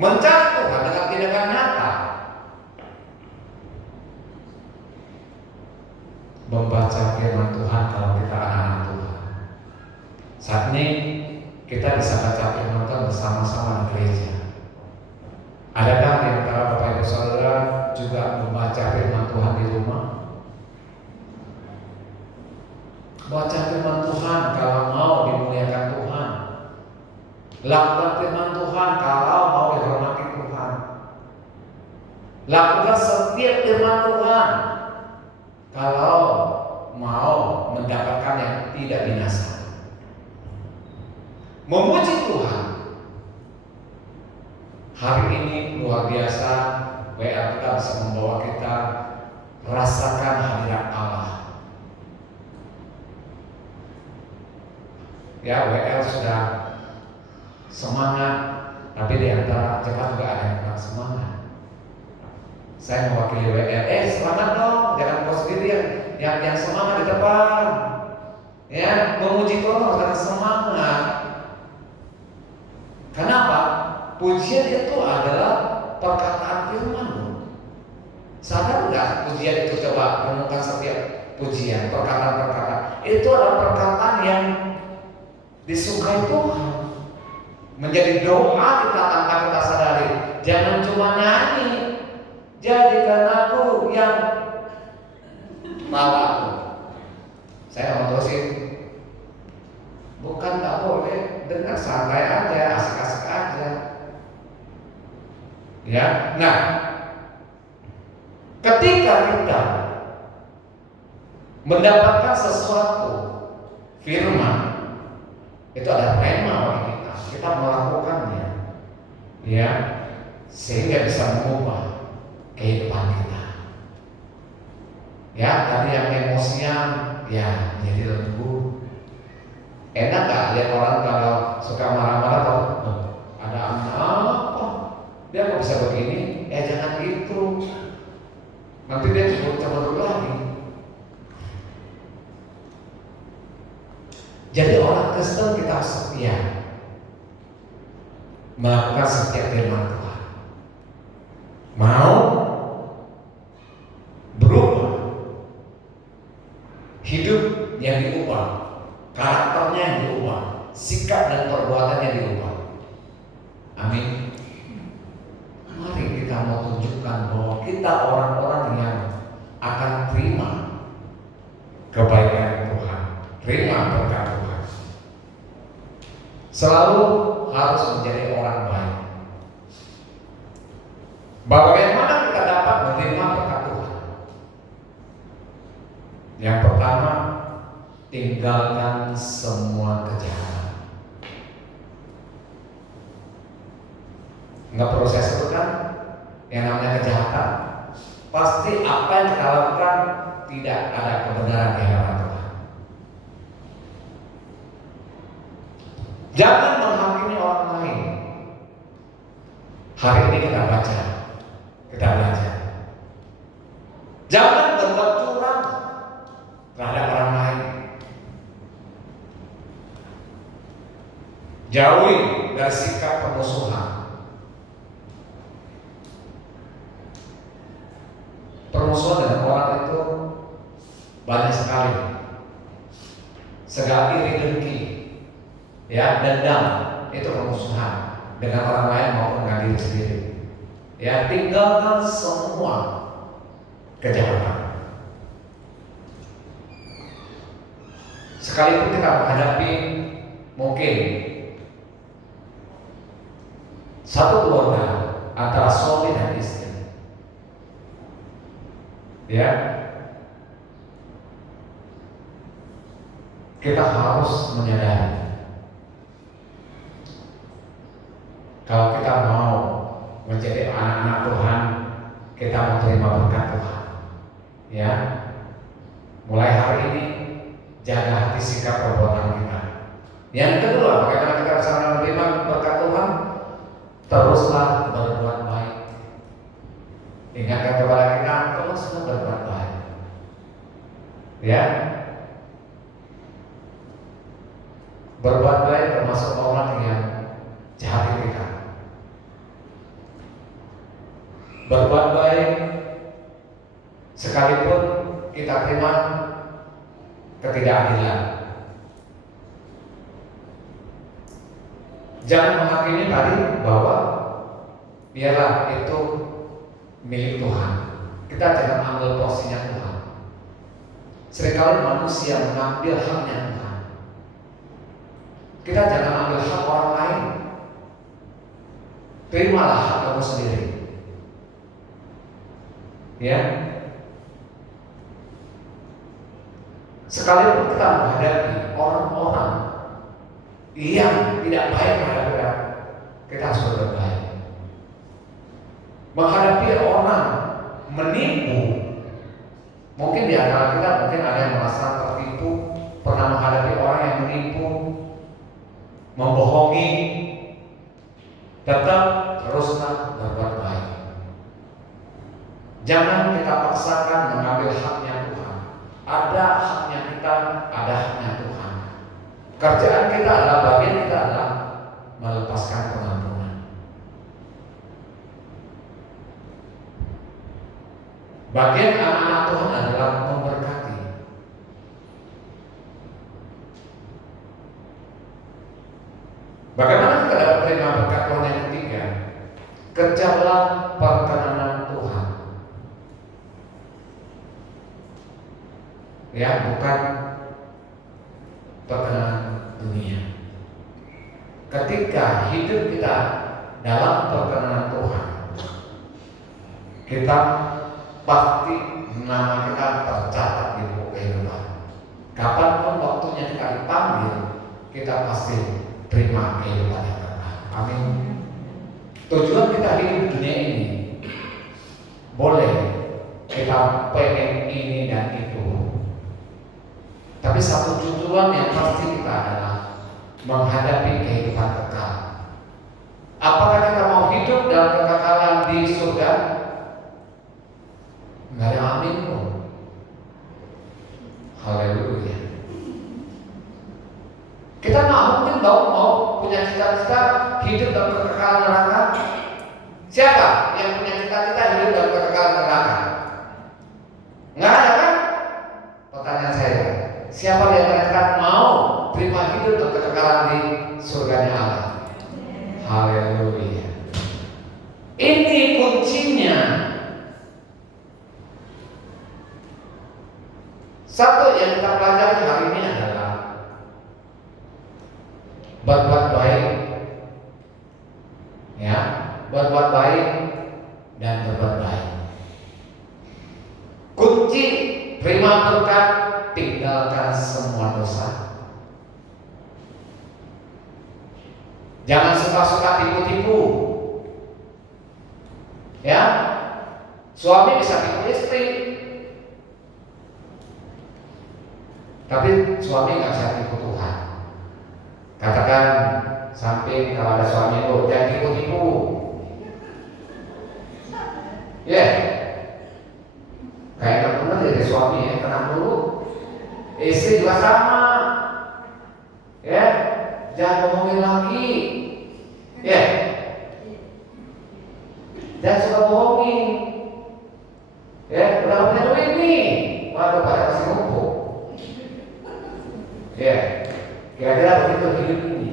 Mencari Tuhan dengan tindakan nyata. Membaca firman Tuhan kalau kita anak-anak Tuhan. Saat ini kita bisa baca firman Tuhan bersama-sama di gereja. Adakah di antara Bapak Ibu Saudara juga membaca firman Tuhan di rumah? Baca firman Tuhan kalau mau dimuliakan Tuhan. Lakukan firman Tuhan kalau mau dihormati Tuhan. Lakukan setiap firman Tuhan kalau mau mendapatkan yang tidak binasa. Memuji Tuhan. Hari ini luar biasa, WL kita bisa membawa kita rasakan hadirat Allah. Ya, WL sudah semangat, tapi di antara jemaat juga ada yang kurang semangat. Saya mewakili WL, semangat dong, jangan kau sendiri yang semangat di depan. Ya, memuji Tuhan harus dengan semangat. Kenapa? Pujian itu adalah perkataan firman. Sadar nggak pujian itu? Coba renungkan setiap pujian, perkataan-perkataan. Itu adalah perkataan yang disukai Tuhan. Menjadi doa kita tanpa kita sadari. Jangan cuma nyanyi. Jadikan aku yang tawa aku. Saya mau terusin. Bukan tak boleh, dengar santai aja, asik-asik aja. Ya, nah, ketika kita mendapatkan sesuatu firman, itu ada rema bagi kita. Kita melakukannya, ya, sehingga bisa mengubah kehidupan kita. Ya, tadi yang emosian, ya, jadi lembut. Enak gak lihat orang kalau suka marah-marah atau ada apa? Dia kok bisa begini? Jangan gitu. Nanti dia cemburu lagi. Jadi orang Kristen kita harus setia melakukan setiap firman Tuhan. Mau berubah, hidup yang diubah, karakternya yang diubah, sikap dan perbuatannya diubah. Amin. Mari kita mau tunjukkan bahwa kita orang-orang yang akan terima kebaikan Tuhan, terima berkat Tuhan. Selalu harus menjadi orang baik. Bagaimana kita dapat menerima berkat Tuhan? Yang pertama, tinggalkan semua kejahatan. Enggak perlu saya sebutkan yang namanya kejahatan. Pasti apa yang kita lakukan tidak ada kebenaran di hadapan Tuhan. Jangan menghakimi orang lain. Hari ini kita belajar. Jangan berbuat curang terhadap orang lain. Jauhi dari sikap permusuhan. Permusuhan dengan orang itu banyak sekali. Segala iri dengki, ya, dendam, itu permusuhan dengan orang lain maupun dengan diri sendiri. Ya, tinggalkan semua kejahatan. Sekalipun kita menghadapi mungkin satu keluarga antara suami dan istri, ya, kita harus menyadari kalau kita mau menjadi anak-anak Tuhan, kita mau terima berkat Tuhan, ya. Mulai hari ini jaga hati, sikap, perbuatan kita. Yang kedua, bagaimana kita bisa menerima berkat Tuhan? Teruslah berbuat baik. Ingatkan kepada kita, teruslah berbuat baik, ya. Berbuat baik termasuk orang yang jahat kita. Berbuat baik sekalipun kita terima ketidakadilan. Jangan menghakimi tadi bahwa biarlah itu milik Tuhan. Kita jangan ambil porsinya Tuhan. Seringkali manusia mengambil haknya Tuhan. Kita jangan ambil hak orang lain. Terimalah hak kamu sendiri. Ya. Sekalipun kita menghadapi orang-orang yang tidak baik terhadap kita, kita harus berbuat baik. Menghadapi orang menipu, mungkin di antara kita mungkin ada yang merasa tertipu, pernah menghadapi orang yang menipu, membohongi, tetap teruslah berbuat baik. Jangan kita paksakan mengambil haknya Tuhan. Ada haknya kita, ada haknya Tuhan. Kerjaan kita adalah, bagian kita adalah melepaskan pengampunan. Bagian anak-anak Tuhan adalah memberkati. Bagaimana kita dapat terima berkat Tuhan yang ketiga? Kejarlah perkenanan Tuhan. Ya, bukan perkenanan dunia. Ketika hidup kita dalam perkenanan Tuhan, kita pasti nama kita tercatat di buku kehidupan. Kapanpun waktunya kita dipanggil, kita pasti terima kehidupan yang kekal. Amin. Tujuan kita hidup di dunia ini, boleh kita pengen ini dan itu, tapi satu tujuan yang pasti kita adalah menghadapi kehidupan kekal. Apakah kita mau hidup dalam kekekalan di surga? Nggak ada amin pun. Haleluya. Kita nggak mungkin mau punya cita-cita hidup dalam kekekalan neraka. Siapa yang punya cita-cita hidup dalam kekekalan neraka? Nggak ada kan? Pertanyaan saya, siapa yang mereka mau terima hidup dalam kekekalan di surganya Allah? Haleluya. Ini kuncinya. Satu yang kita pelajari hari ini adalah berbuat baik, ya, berbuat baik dan berbuat baik. Kunci terima berkat, tinggalkan semua dosa. Jangan suka-suka tipu-tipu. Ya, suami bisa tipu istri, tapi suami nggak bisa tipu Tuhan. Katakan samping kalau ada suami itu, jangan tipu-tipu. Ya, kayak nggak pernah jadi suami ya, tenang dulu. Istri juga sama. Ya, jangan bohongin lagi. Ya, jangan suka bohongin. Ya, udah punya duit nih, waduh pada kasih numpuk. Ya, kira-kira begitu hidup ini.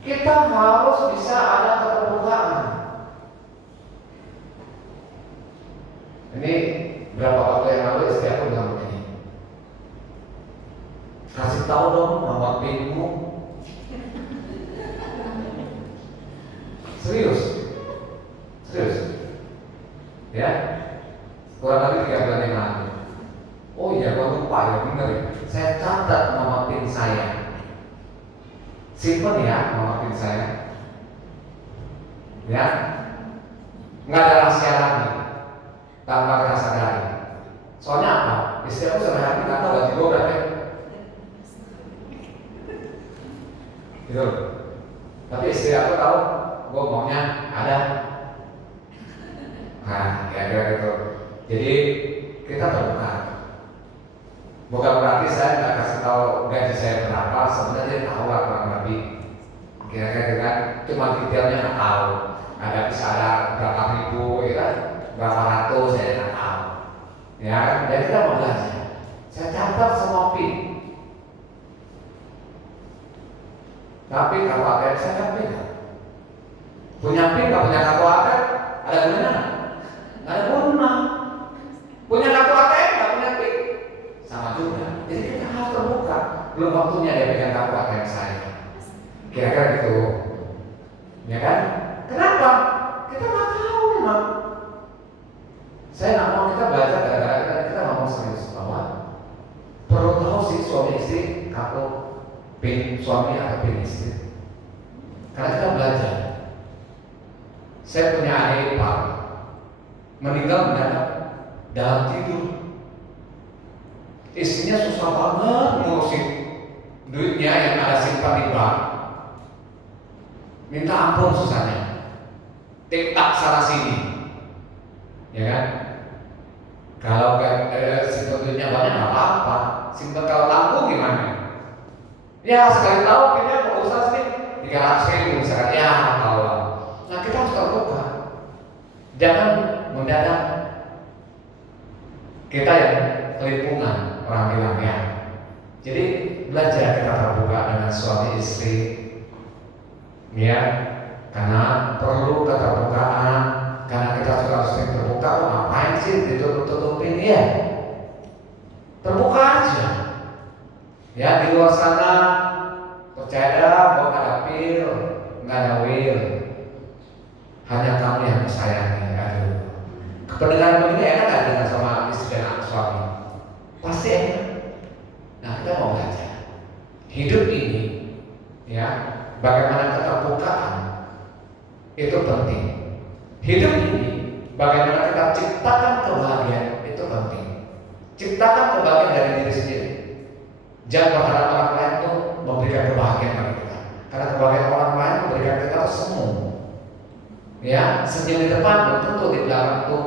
Kita harus bisa ada keterbukaan. Ini berapa waktu yang lalu istri aku bilang begini, kasih tahu dong nomor PIN-mu. Serius, ya, kurang lebih 3 bulan yang lalu. Oh iya, gua lupa ya, bener ya. Saya catat nomor PIN saya. Simpen ya nomor PIN saya. Ya, nggak ada rahasia lagi, tanpa kita sadari. Soalnya apa? Istri aku sampai hari nggak tahu gaji gua berapa. Gitu. Tapi istri aku tahu gua maunya ada. Nah, kira-kira gitu. Jadi kita terbuka. Bukan berarti saya nggak kasih tahu gaji saya berapa, sebenarnya dia tahu lah kurang lebih. Kira-kira kan, cuma detailnya nggak tahu. Ada bisa ada berapa ribu, ya kan? Berapa ratus saya nggak tahu. Ya, dan kita mau belajar. Saya catat semua PIN. Tapi kartu ATM saya nggak pegang. Punya PIN nggak punya kartu ATM, ada gunanya nggak? Nggak ada guna. Punya kartu ATM nggak punya PIN, sama juga. Jadi kita harus terbuka. Belum waktunya dia pegang kartu ATM saya. Kira-kira gitu, ya kan? Kenapa? Kita nggak tahu memang. Saya nggak mau kita belajar gara-gara kita ngomong serius bahwa perlu tahu sih suami istri kartu PIN suami atau PIN istri. Karena kita belajar. Saya punya adik ipar meninggal mendadak dalam tidur. Istrinya susah banget ngurusin duitnya yang ada simpan di bank. Minta ampun susahnya. Tik-tak sana sini, ya kan? Kalau simpan duitnya banyak nggak apa-apa. Simpan kalau tangguh gimana? Ya sekali tahu kita mau usaha sih 300.000 misalkan, ya tahu lah. Nah kita harus terbuka. Jangan mendadak kita yang kelimpungan orang bilang ya. Jadi belajar kita terbuka dengan suami istri, ya, karena perlu keterbukaan. Karena kita sudah sering terbuka, ngapain sih ditutup-tutupin ya? Terbuka aja. Ya di luar sana percaya bahwa nggak ada pil, nggak ada will. Hanya kamu yang menyayangi. Aduh, pendengaran begini enak nggak dengan sama istri dan suami? Pasti enak. Nah kita mau belajar hidup ini, ya, bagaimana keterbukaan itu penting. Hidup ini bagaimana kita ciptakan kebahagiaan itu penting. Ciptakan kebahagiaan dari diri sendiri. Jangan berharap orang lain itu memberikan kebahagiaan bagi kita. Karena kebahagiaan orang lain memberikan kita semu. Ya, senyum di depan belum tentu di belakang itu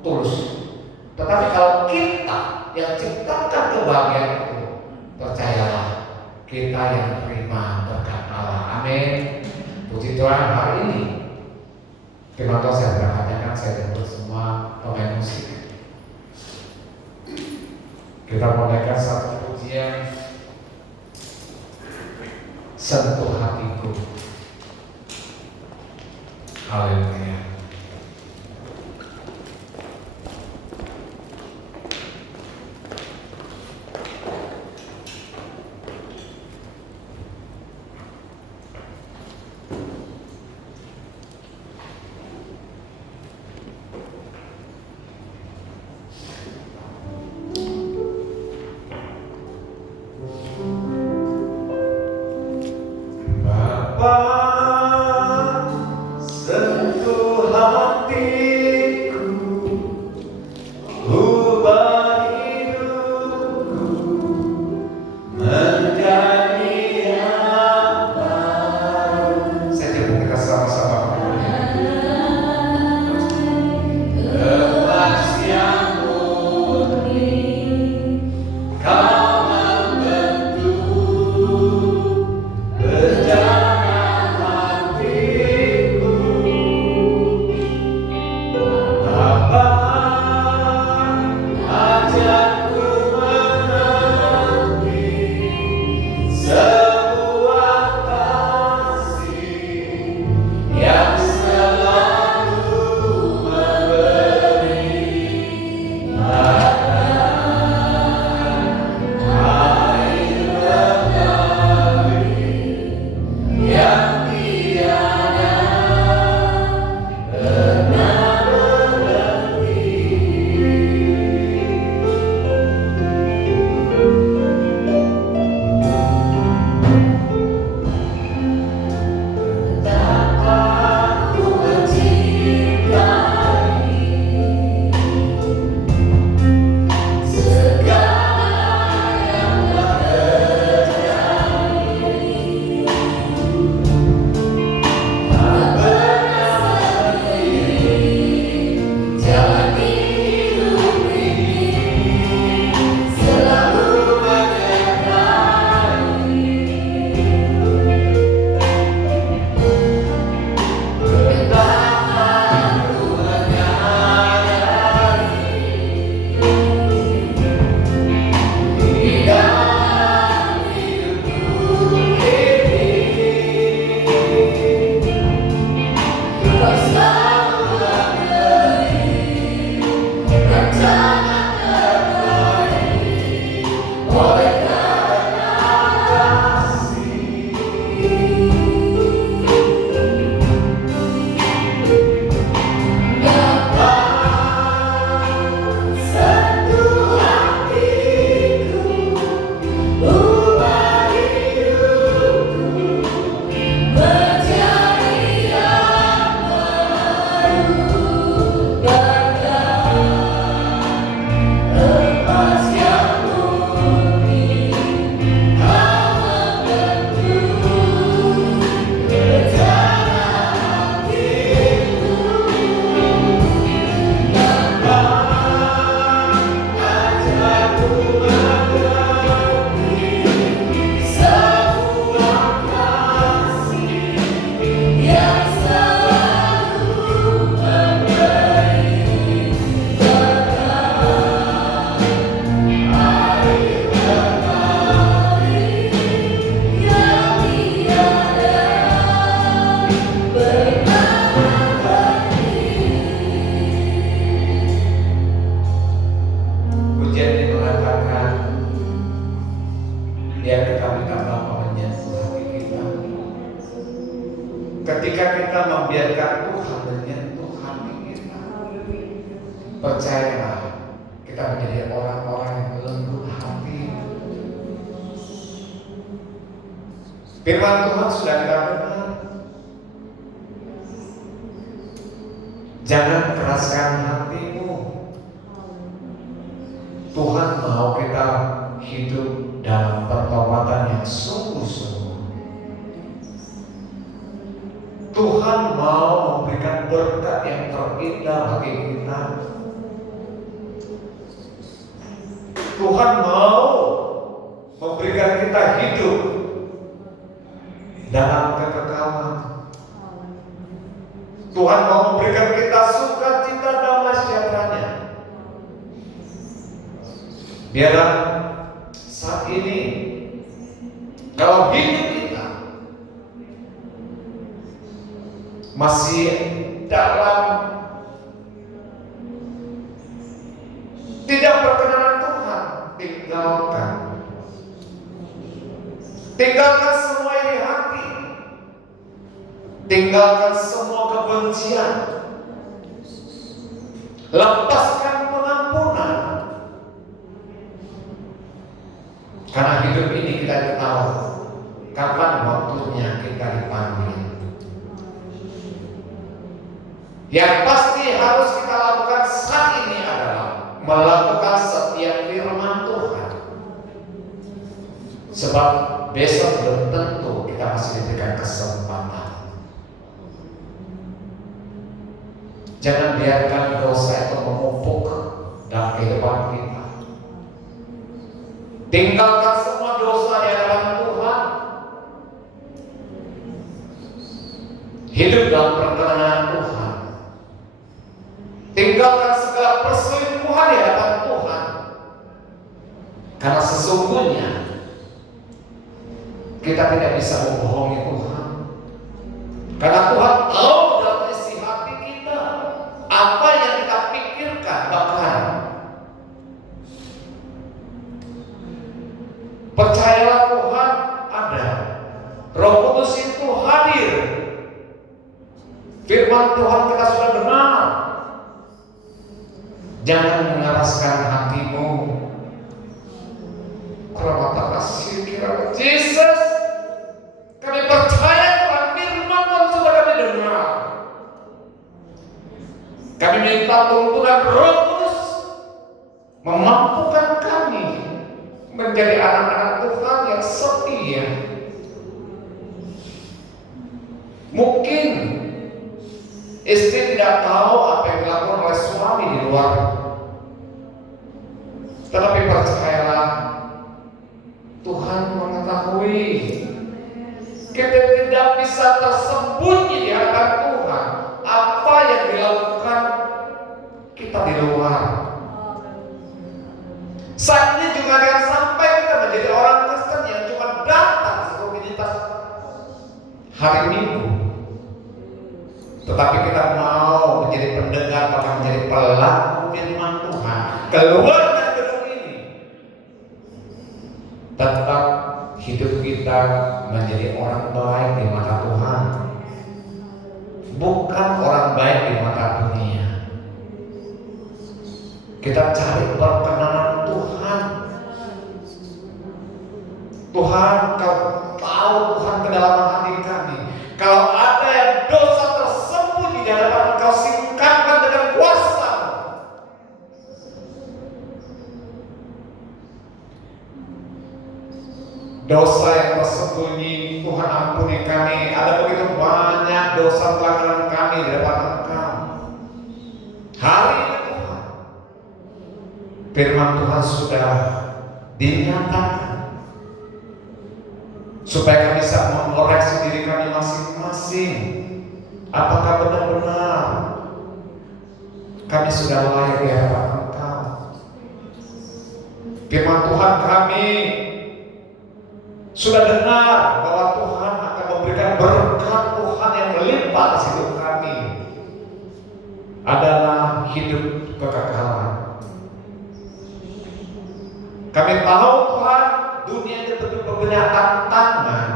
tulus. Tetapi kalau kita yang ciptakan kebahagiaan itu, percayalah kita yang terima berkat Allah. Amin. Puji Tuhan, hari ini firman Tuhan saya berkatakan, saya jemput semua pemain musik. Kita menaikkan satu pujian, sentuh hatiku. Haleluya. biar kita minta Bapa menyentuh hati kita. Ketika kita membiarkan Tuhan menyentuh hati kita, percayalah kita menjadi orang-orang yang lembut hati. Firman Tuhan sudah kita dengar. Jangan keraskan hatimu. Tuhan mau kita hidup dalam pertobatan yang sungguh-sungguh. Tuhan mau memberikan berkat yang terindah bagi kita. Tuhan mau memberikan kita hidup dalam kekekalan. Tuhan mau memberikan kita sukacita damai sejahteranya. Biarlah saat ini, kalau hidup kita masih dalam tidak berkenan Tuhan, tinggalkan semua iri hati, tinggalkan semua kebencian, lepaskan pengampunan. Karena hidup ini kita tahu kapan waktunya kita dipanggil. Yang pasti harus kita lakukan saat ini adalah melakukan setiap firman Tuhan. Sebab besok belum tentu kita masih diberikan kesempatan. Jangan biarkan dosa itu memumpuk dalam kehidupan kita. Tinggalkan semua dosa di hadapan Tuhan. Hidup dalam perkenanan Tuhan. Tinggalkan segala perselingkuhan di hadapan Tuhan. Karena sesungguhnya kita tidak bisa membohongi Tuhan. Karena Tuhan tahu dalam isi hati kita apa yang kita pikirkan. Bahkan percayalah Tuhan ada. Roh Kudus itu hadir. Firman Tuhan kita sudah dengar. Jangan mengeraskan hatimu. Jesus, kami percaya Tuhan, firman Tuhan sudah kami dengar. Kami minta tuntunan Roh Kudus memampukan kami menjadi anak-anak Tuhan yang setia. Mungkin istri tidak tahu apa yang dilakukan oleh suami di luar, tetapi percayalah Tuhan mengetahui. Kita tidak bisa tersembunyi di hadapan Tuhan apa yang dilakukan kita di luar. Saat ini juga jangan sampai kita menjadi orang Kristen yang cuma datang ke komunitas hari Minggu, tetapi kita mau menjadi pendengar, bahkan menjadi pelaku firman Tuhan. Keluar dari gedung ini, tetap hidup kita menjadi orang baik di mata Tuhan, bukan orang baik di mata dunia. Kita cari perkenanan Tuhan. Tuhan, Kau tahu Tuhan kedalaman hati kami. Kalau ada yang dosa tersembunyi di hadapan Engkau, singkapkan dengan kuasa. Dosa yang tersembunyi, Tuhan ampuni kami. Ada begitu banyak dosa pelanggaran kami di hadapan Engkau. Hari ini Tuhan, firman Tuhan sudah dinyatakan supaya kami bisa mengoreksi diri kami masing-masing. Apakah benar-benar kami sudah layak di hadapan Engkau? Firman Tuhan kami sudah dengar bahwa Tuhan akan memberikan berkat Tuhan yang melimpah di hidup kami adalah hidup kekekalan. Kami tahu Tuhan, dunia ini begitu punya tantangan,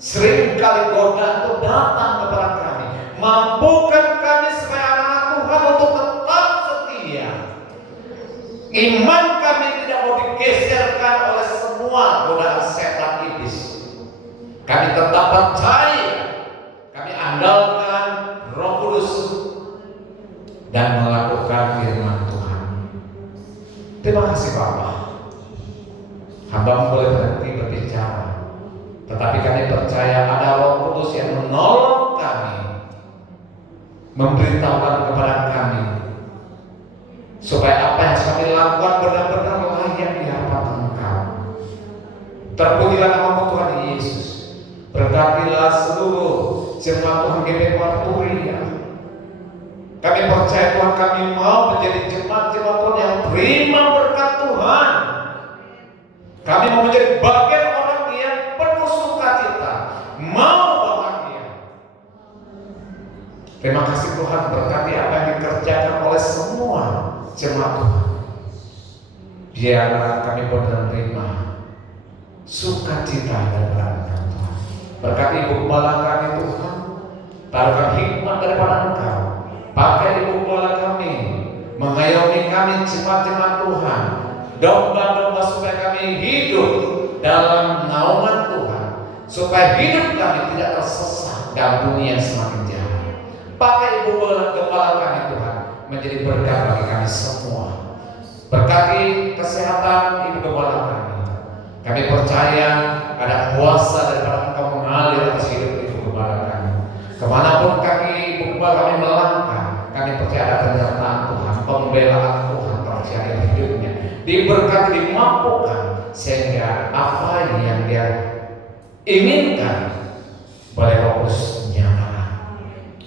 seringkali godaan itu datang kepada kami. Mampukan kami sebagai anak Tuhan untuk tetap setia. Iman kami tidak mau digeserkan oleh semua godaan setan iblis. Kami tetap percaya, kami andalkan Roh Kudus dan melakukan firman Tuhan. Terima kasih Bapak. Hamba boleh berhenti berbicara, tetapi kami percaya ada Roh Kudus yang menolong kami, memberitahukan kepada kami supaya apa yang kami lakukan benar-benar layak di hadapan Engkau. Terpujilah nama Tuhan Yesus. Berkatilah seluruh jemaat Tuhan GP Warturia. Kami percaya Tuhan, kami mau menjadi jemaat-jemaat Tuhan yang terima berkat Tuhan. Kami mau menjadi bagian orang yang penuh sukacita, mau bahagia. Terima kasih Tuhan, berkati apa yang dikerjakan oleh semua jemaat Tuhan. Biarlah kami menerima sukacita daripada Engkau Tuhan. Berkati Ibu Gembala kami Tuhan, taruhkan hikmat daripada Engkau. Pakai Ibu Gembala kami, mengayomi kami jemaat-jemaat Tuhan, domba-domba supaya kami hidup dalam naungan Tuhan, supaya hidup kami tidak tersesat dalam dunia yang semakin jahat. Pakai Ibu Gembala kami Tuhan menjadi berkat bagi kami semua. Berkati kesehatan Ibu Gembala kami. Kami percaya ada kuasa daripada Engkau mengalir atas hidup Ibu Gembala kami. Kemanapun kaki Ibu Gembala kami melangkah, kami percaya ada penyertaan Tuhan, pembelaan Tuhan terjadi dalam hidupnya. Diberkati, dimampukan sehingga apa yang dia inginkan boleh fokus nyata.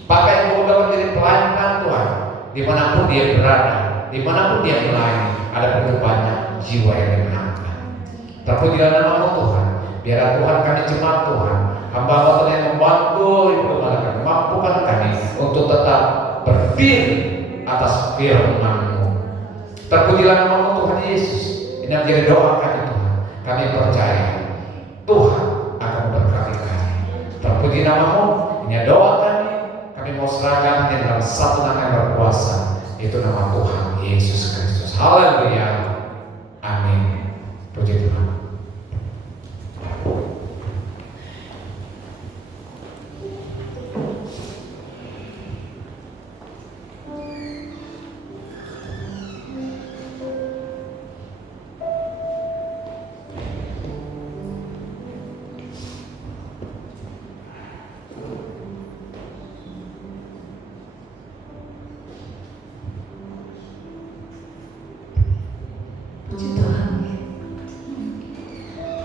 Pakai Ibu Gembala menjadi pelayan Tuhan, dimanapun dia berada, dimanapun dia melayani, ada begitu banyak jiwa yang dimenangkan. Terpujilah nama Tuhan. Biar Tuhan kami jemaat Tuhan, hamba-hamba Tuhan yang membantu Ibu Gembala kami, mampukan kami untuk tetap berdiri atas firman-Mu. Terpujilah nama Tuhan Yesus. Ini yang menjadi doa kami Tuhan. Kami percaya Tuhan akan memberkati kami. Terpuji nama-Mu. Ini doa kami. Kami mau serahkan dalam satu nama yang berkuasa, yaitu nama Tuhan Yesus Kristus. Haleluya. Amin. Puji Tuhan. Puji Tuhan.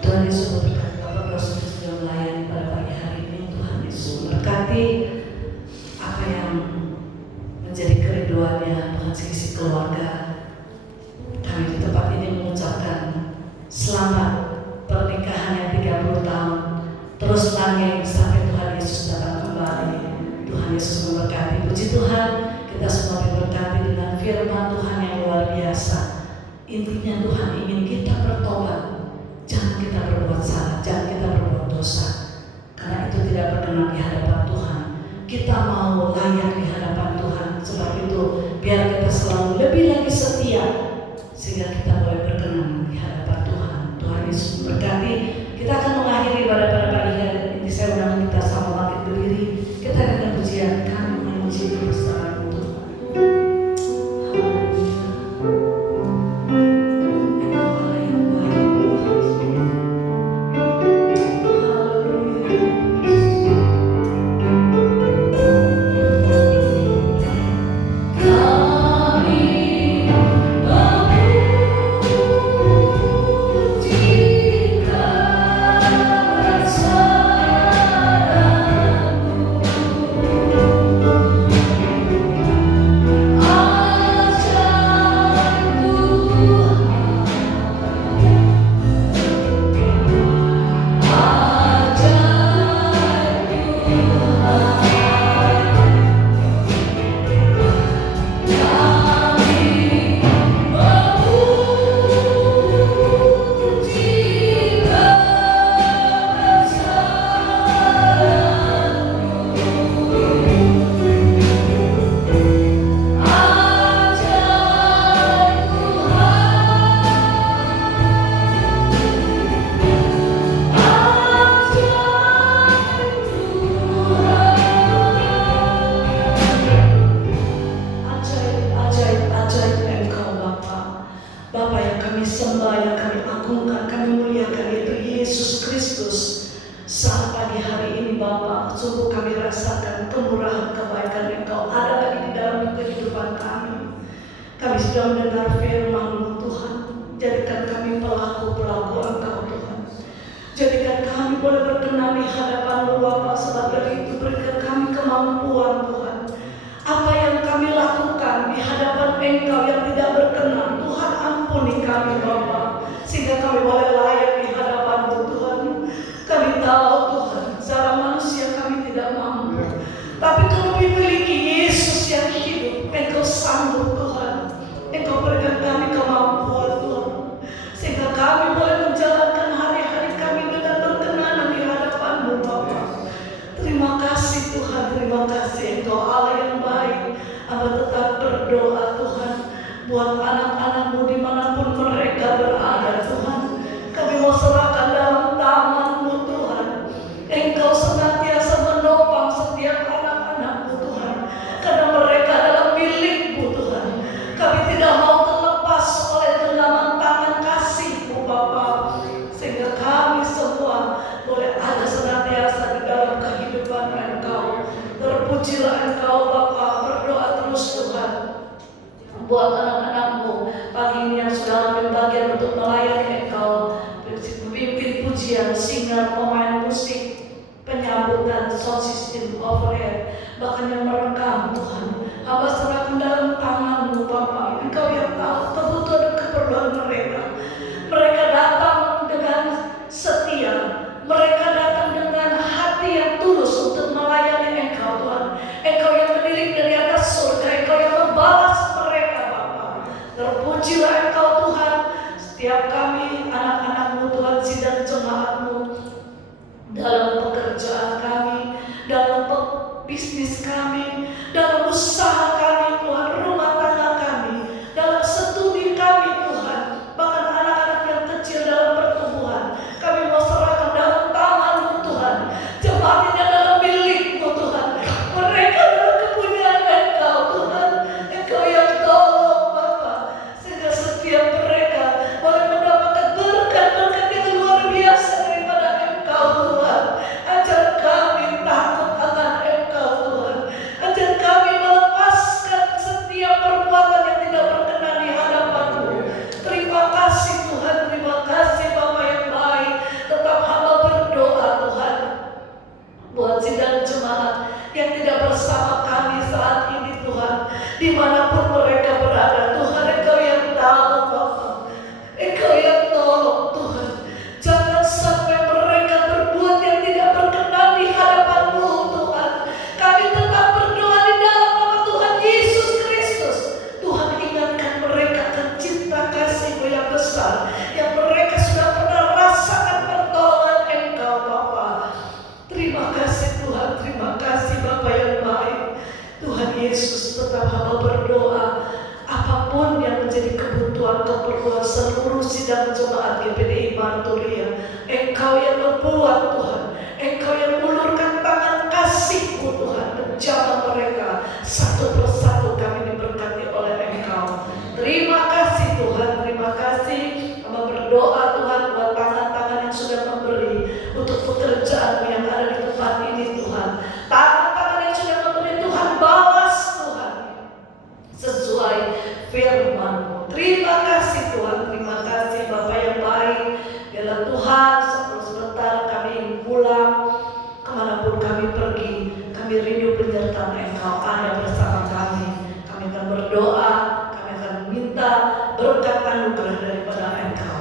Tuhan Yesus berkati Bapak dosa sudah melayani pada pagi hari ini. Tuhan Yesus berkati apa yang menjadi kerinduannya Tuhan sisi keluarga. Kami di tempat ini mengucapkan selamat pernikahan yang 30 tahun terus langgeng sampai Tuhan Yesus datang kembali. Tuhan Yesus memberkati. Puji Tuhan, kita semua diberkati dengan firman Tuhan yang luar biasa. Intinya Tuhan ingin kita bertobat, jangan kita berbuat salah, jangan kita berbuat dosa, karena itu tidak berkenan di hadapan Tuhan. Kita mau layak di hadapan Tuhan, sebab itu biar kita selalu lebih lagi setia, sehingga kita boleh berkenan di hadapan Tuhan. Tuhan Yesus berkati. Kita akan mengakhiri pada pagi hari ini. Saya undang kita sama bangkit berdiri. Kita akan pujian kami memuji bersama Tuhan. Kami sembah, yang kami agungkan, kami muliakan, yaitu Yesus Kristus. Saat pagi hari ini Bapa, sungguh kami rasakan kemurahan kebaikan Engkau ada lagi di dalam kehidupan kami. Kami sudah mendengar firman-Mu Tuhan. Jadikan kami pelaku-pelaku Engkau Tuhan. Jadikan kami boleh berkenan di hadapan-Mu Bapa. Sebab dari itu berikan kami kemampuan Tuhan. Apa yang kami lakukan di hadapan Engkau yang tidak berkenan, Tuhan ampuni kami Bapa. Sehingga kami boleh layak di hadapan-Mu Tuhan. Kami tahu Tuhan, secara manusia kami tidak mampu. Tapi kami memiliki Yesus yang hidup. Engkau sanggup Tuhan. Engkau berikan kami kemampuan Tuhan. Sehingga kami boleh menjalankan hari-hari kami dengan berkenanan di hadapan-Mu Bapa. Terima kasih Tuhan, terima kasih Engkau Allah yang baik. Hamba tetap berdoa Tuhan buat anak-anak-Mu dimanapun mereka berada Tuhan. Kami mau serahkan dalam tangan-Mu Tuhan. Engkau senantiasa menopang setiap anak-anak-Mu Tuhan. Karena mereka adalah milik-Mu Tuhan. Kami tidak mau terlepas oleh genggaman tangan kasih-Mu Bapa. Sehingga kami semua boleh ada senantiasa di dalam kehidupan Engkau. Terpujilah Engkau Bapa. Berdoa terus Tuhan buat anak-anak-Mu pagi ini yang sudah ambil bagian untuk melayani Engkau. Pemimpin pujian, singer, pemain musik, penyambutan, sound system, overhead, bahkan yang merekam Tuhan. Hamba serahkan dalam tangan-Mu Bapa. Engkau yang tahu kebutuhan dan keperluan mereka. Mereka datang dengan setia. Mereka datang dengan hati yang tulus untuk melayani Engkau Tuhan. Engkau yang menilik dari atas surga. Engkau yang membalas mereka Bapa. Terpujilah Engkau Tuhan. Setiap kami anak-anak-Mu Tuhan, sidang jemaat-Mu, dalam pekerjaan kami, dalam bisnis kami, dalam usaha kami Tuhan, rumah tangga kami, dalam studi kami Tuhan, bahkan anak-anak yang kecil dalam pertumbuhan, kami mau serahkan dalam tangan-Mu Tuhan. Jemaat ini adalah milik-Mu Tuhan. Mereka adalah kepunyaan Engkau Tuhan. Engkau yang tolong Bapa, sehingga setiap mereka boleh mendapatkan berkat-berkat yang luar biasa daripada Engkau Tuhan. Ajar kami takut akan Engkau Tuhan. Ajar kami melepaskan setiap perbuatan yang tidak berkenan di hadapan-Mu. Terima kasih Tuhan, terima kasih Bapa yang baik. Tetap hamba berdoa Tuhan buat sidang jemaat yang tidak bersama kami saat ini Tuhan. Dimanapun mereka berada Tuhan, Engkau yang tahu Bapa. Engkau yang tolong Tuhan. Jangan sampai mereka berbuat yang tidak berkenan di hadapan-Mu Tuhan. Kami tetap berdoa di dalam nama Tuhan Yesus Kristus. Tuhan ingatkan mereka akan cinta kasih-Mu yang besar, yang mereka sudah pernah rasakan pertolongan Engkau Bapa. Terima kasih Tuhan, terima kasih Bapa yang baik. Tuhan Yesus, tetap hamba berdoa apapun yang menjadi kebutuhan keperluan seluruh sidang jemaat GPDI Marturia, Engkau yang membuat Tuhan. Engkau yang mengulurkan tangan kasih-Mu Tuhan. Menjamah mereka satu persatu, kami diberkati oleh Engkau. Terima kasih Tuhan, terima kasih. Hamba berdoa Tuhan buat tangan-tangan yang sudah memberi untuk pekerjaan-Mu yang ada di tempat ini Tuhan. Tangan-tangan yang sudah memberi Tuhan, balas Tuhan sesuai firman-Mu. Terima kasih Tuhan, terima kasih Bapa yang baik. Biarlah Tuhan sebentar kami pulang, kemanapun kami pergi, kami rindu penyertaan Engkau ada bersama kami. Kami akan berdoa, kami akan minta berkat anugerah daripada Engkau.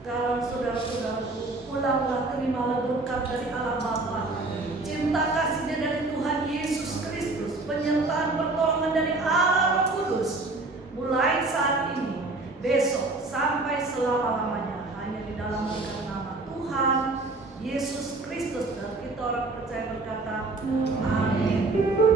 Dalam saudara-saudaraku, pulanglah, terimalah berkat dari Allah Bapa, cinta kasih-Nya dari Tuhan Yesus Kristus, penyertaan pertolongan dari Allah Roh Kudus, mulai saat ini, besok, sampai selama-lamanya, hanya di dalam berkat nama Tuhan Yesus Kristus. Dan kita orang percaya berkata, amin.